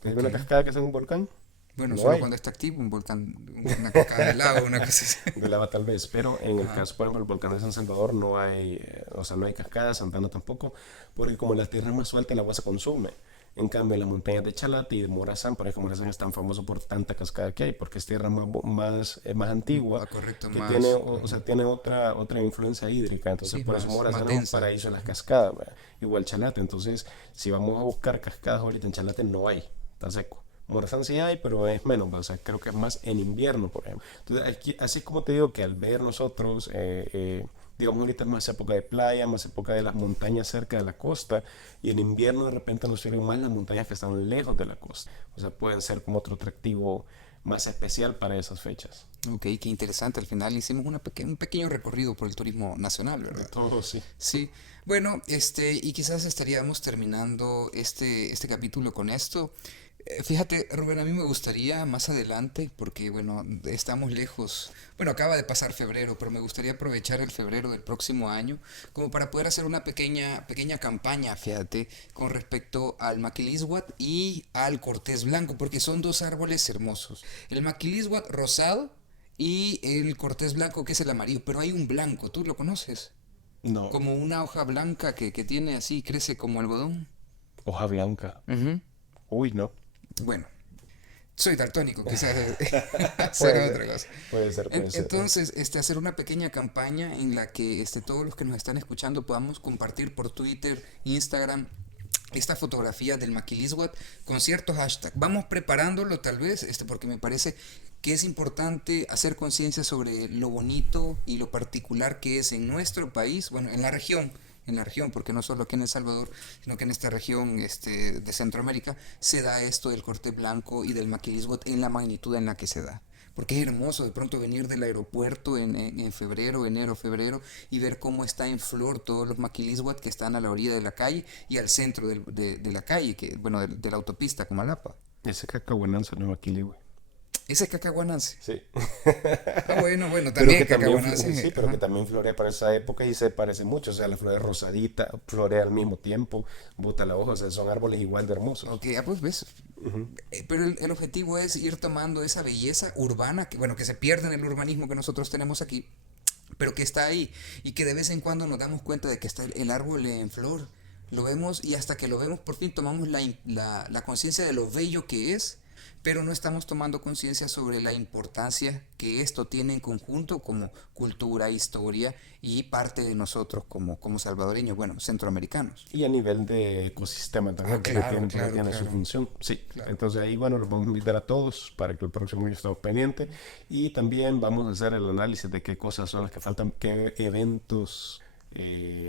¿Hay Ok. una cascada que sea un volcán? Bueno, No solo hay. cuando está activo un volcán, una cascada de lava, una cosa así. De lava tal vez, pero en el Ajá. caso, por ejemplo, del volcán de San Salvador no hay, o sea, no hay cascadas, Santana tampoco, porque como la tierra es más suelta, el agua se consume. En cambio, en las montañas de Chalate y de Morazán, por ejemplo, Morazán es tan famoso por tanta cascada que hay, porque es tierra más antigua, Correcto, que tiene, más. o sea, tiene otra influencia hídrica. Entonces, Sí, por eso más Morazán es un densa. paraíso de las cascadas, ¿verdad? Igual Chalate. Entonces, si vamos a buscar cascadas ahorita en Chalate, no hay, está seco. Morazán sí hay, pero es menos, o sea, creo que es más en invierno, por ejemplo. Entonces, así es como te digo que al ver nosotros digamos, ahorita es más época de playa, más época de las montañas cerca de la costa, y en invierno de repente nos sirven más las montañas que están lejos de la costa. O sea, pueden ser como otro atractivo más especial para esas fechas. Ok, qué interesante. Al final hicimos un pequeño recorrido por el turismo nacional, De ¿verdad? todo, sí. Sí. Bueno, y quizás estaríamos terminando este capítulo con esto. Fíjate, Rubén, a mí me gustaría más adelante, porque bueno, estamos lejos. Bueno, acaba de pasar febrero, pero me gustaría aprovechar el febrero del próximo año como para poder hacer una pequeña campaña, fíjate, con respecto al maquilisguat y al cortés blanco, porque son dos árboles hermosos. El maquilisguat rosado y el cortés blanco, que es el amarillo, pero hay un blanco, ¿tú lo conoces? No, Como una hoja blanca que tiene así, crece como algodón. hoja blanca. Ujú. Uy, no. Bueno, soy daltónico, quizás Puede será ser, otra cosa. puede ser, puede ser. Entonces, hacer una pequeña campaña en la que todos los que nos están escuchando podamos compartir por Twitter, Instagram, esta fotografía del maquilisguat con cierto hashtag. Vamos preparándolo tal vez, porque me parece que es importante hacer conciencia sobre lo bonito y lo particular que es en nuestro país, bueno, en la región, porque no solo aquí en El Salvador, sino que en esta región de Centroamérica se da esto del corte blanco y del maquilisguat en la magnitud en la que se da. Porque es hermoso de pronto venir del aeropuerto en febrero, enero, febrero, y ver cómo está en flor todos los maquilisguat que están a la orilla de la calle y al centro de la calle, bueno, de la autopista Comalapa. Ese cacahuananza no es aquí, güey. Ese es cacahuananse. Sí. Ah, bueno, Pero que también también, cacahuananse. sí, pero que también florea para esa época y se parece mucho. O sea, la flor es rosadita, florea al mismo tiempo, bota la hoja, o sea, son árboles igual de hermosos. Ok, pues ves. Pero el objetivo es ir tomando esa belleza urbana, que bueno, que se pierde en el urbanismo que nosotros tenemos aquí, pero que está ahí y que de vez en cuando nos damos cuenta de que está el árbol en flor. Lo vemos y hasta que lo vemos por fin tomamos la conciencia de lo bello que es, pero no estamos tomando conciencia sobre la importancia que esto tiene en conjunto como cultura, historia y parte de nosotros como salvadoreños, bueno, centroamericanos. Y a nivel de ecosistema Ah, también, claro, porque claro, tiene su claro, función. Sí, claro. entonces ahí, bueno, los vamos a invitar a todos para que el próximo año estemos pendientes. Y también vamos a hacer el análisis de qué cosas son las que faltan, qué eventos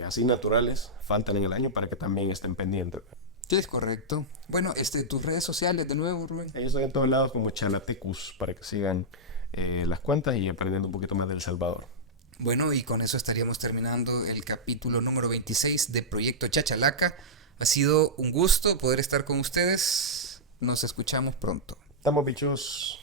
así naturales faltan en el año para que también estén pendientes. Sí, es correcto. Bueno, tus redes sociales de nuevo, Rubén. Yo estoy en todos lados como Chalatecus para que sigan las cuentas y aprendiendo un poquito más del Salvador. Bueno, y con eso estaríamos terminando el capítulo número 26 de Proyecto Chachalaca. Ha sido un gusto poder estar con ustedes. Nos escuchamos pronto. Estamos bichos.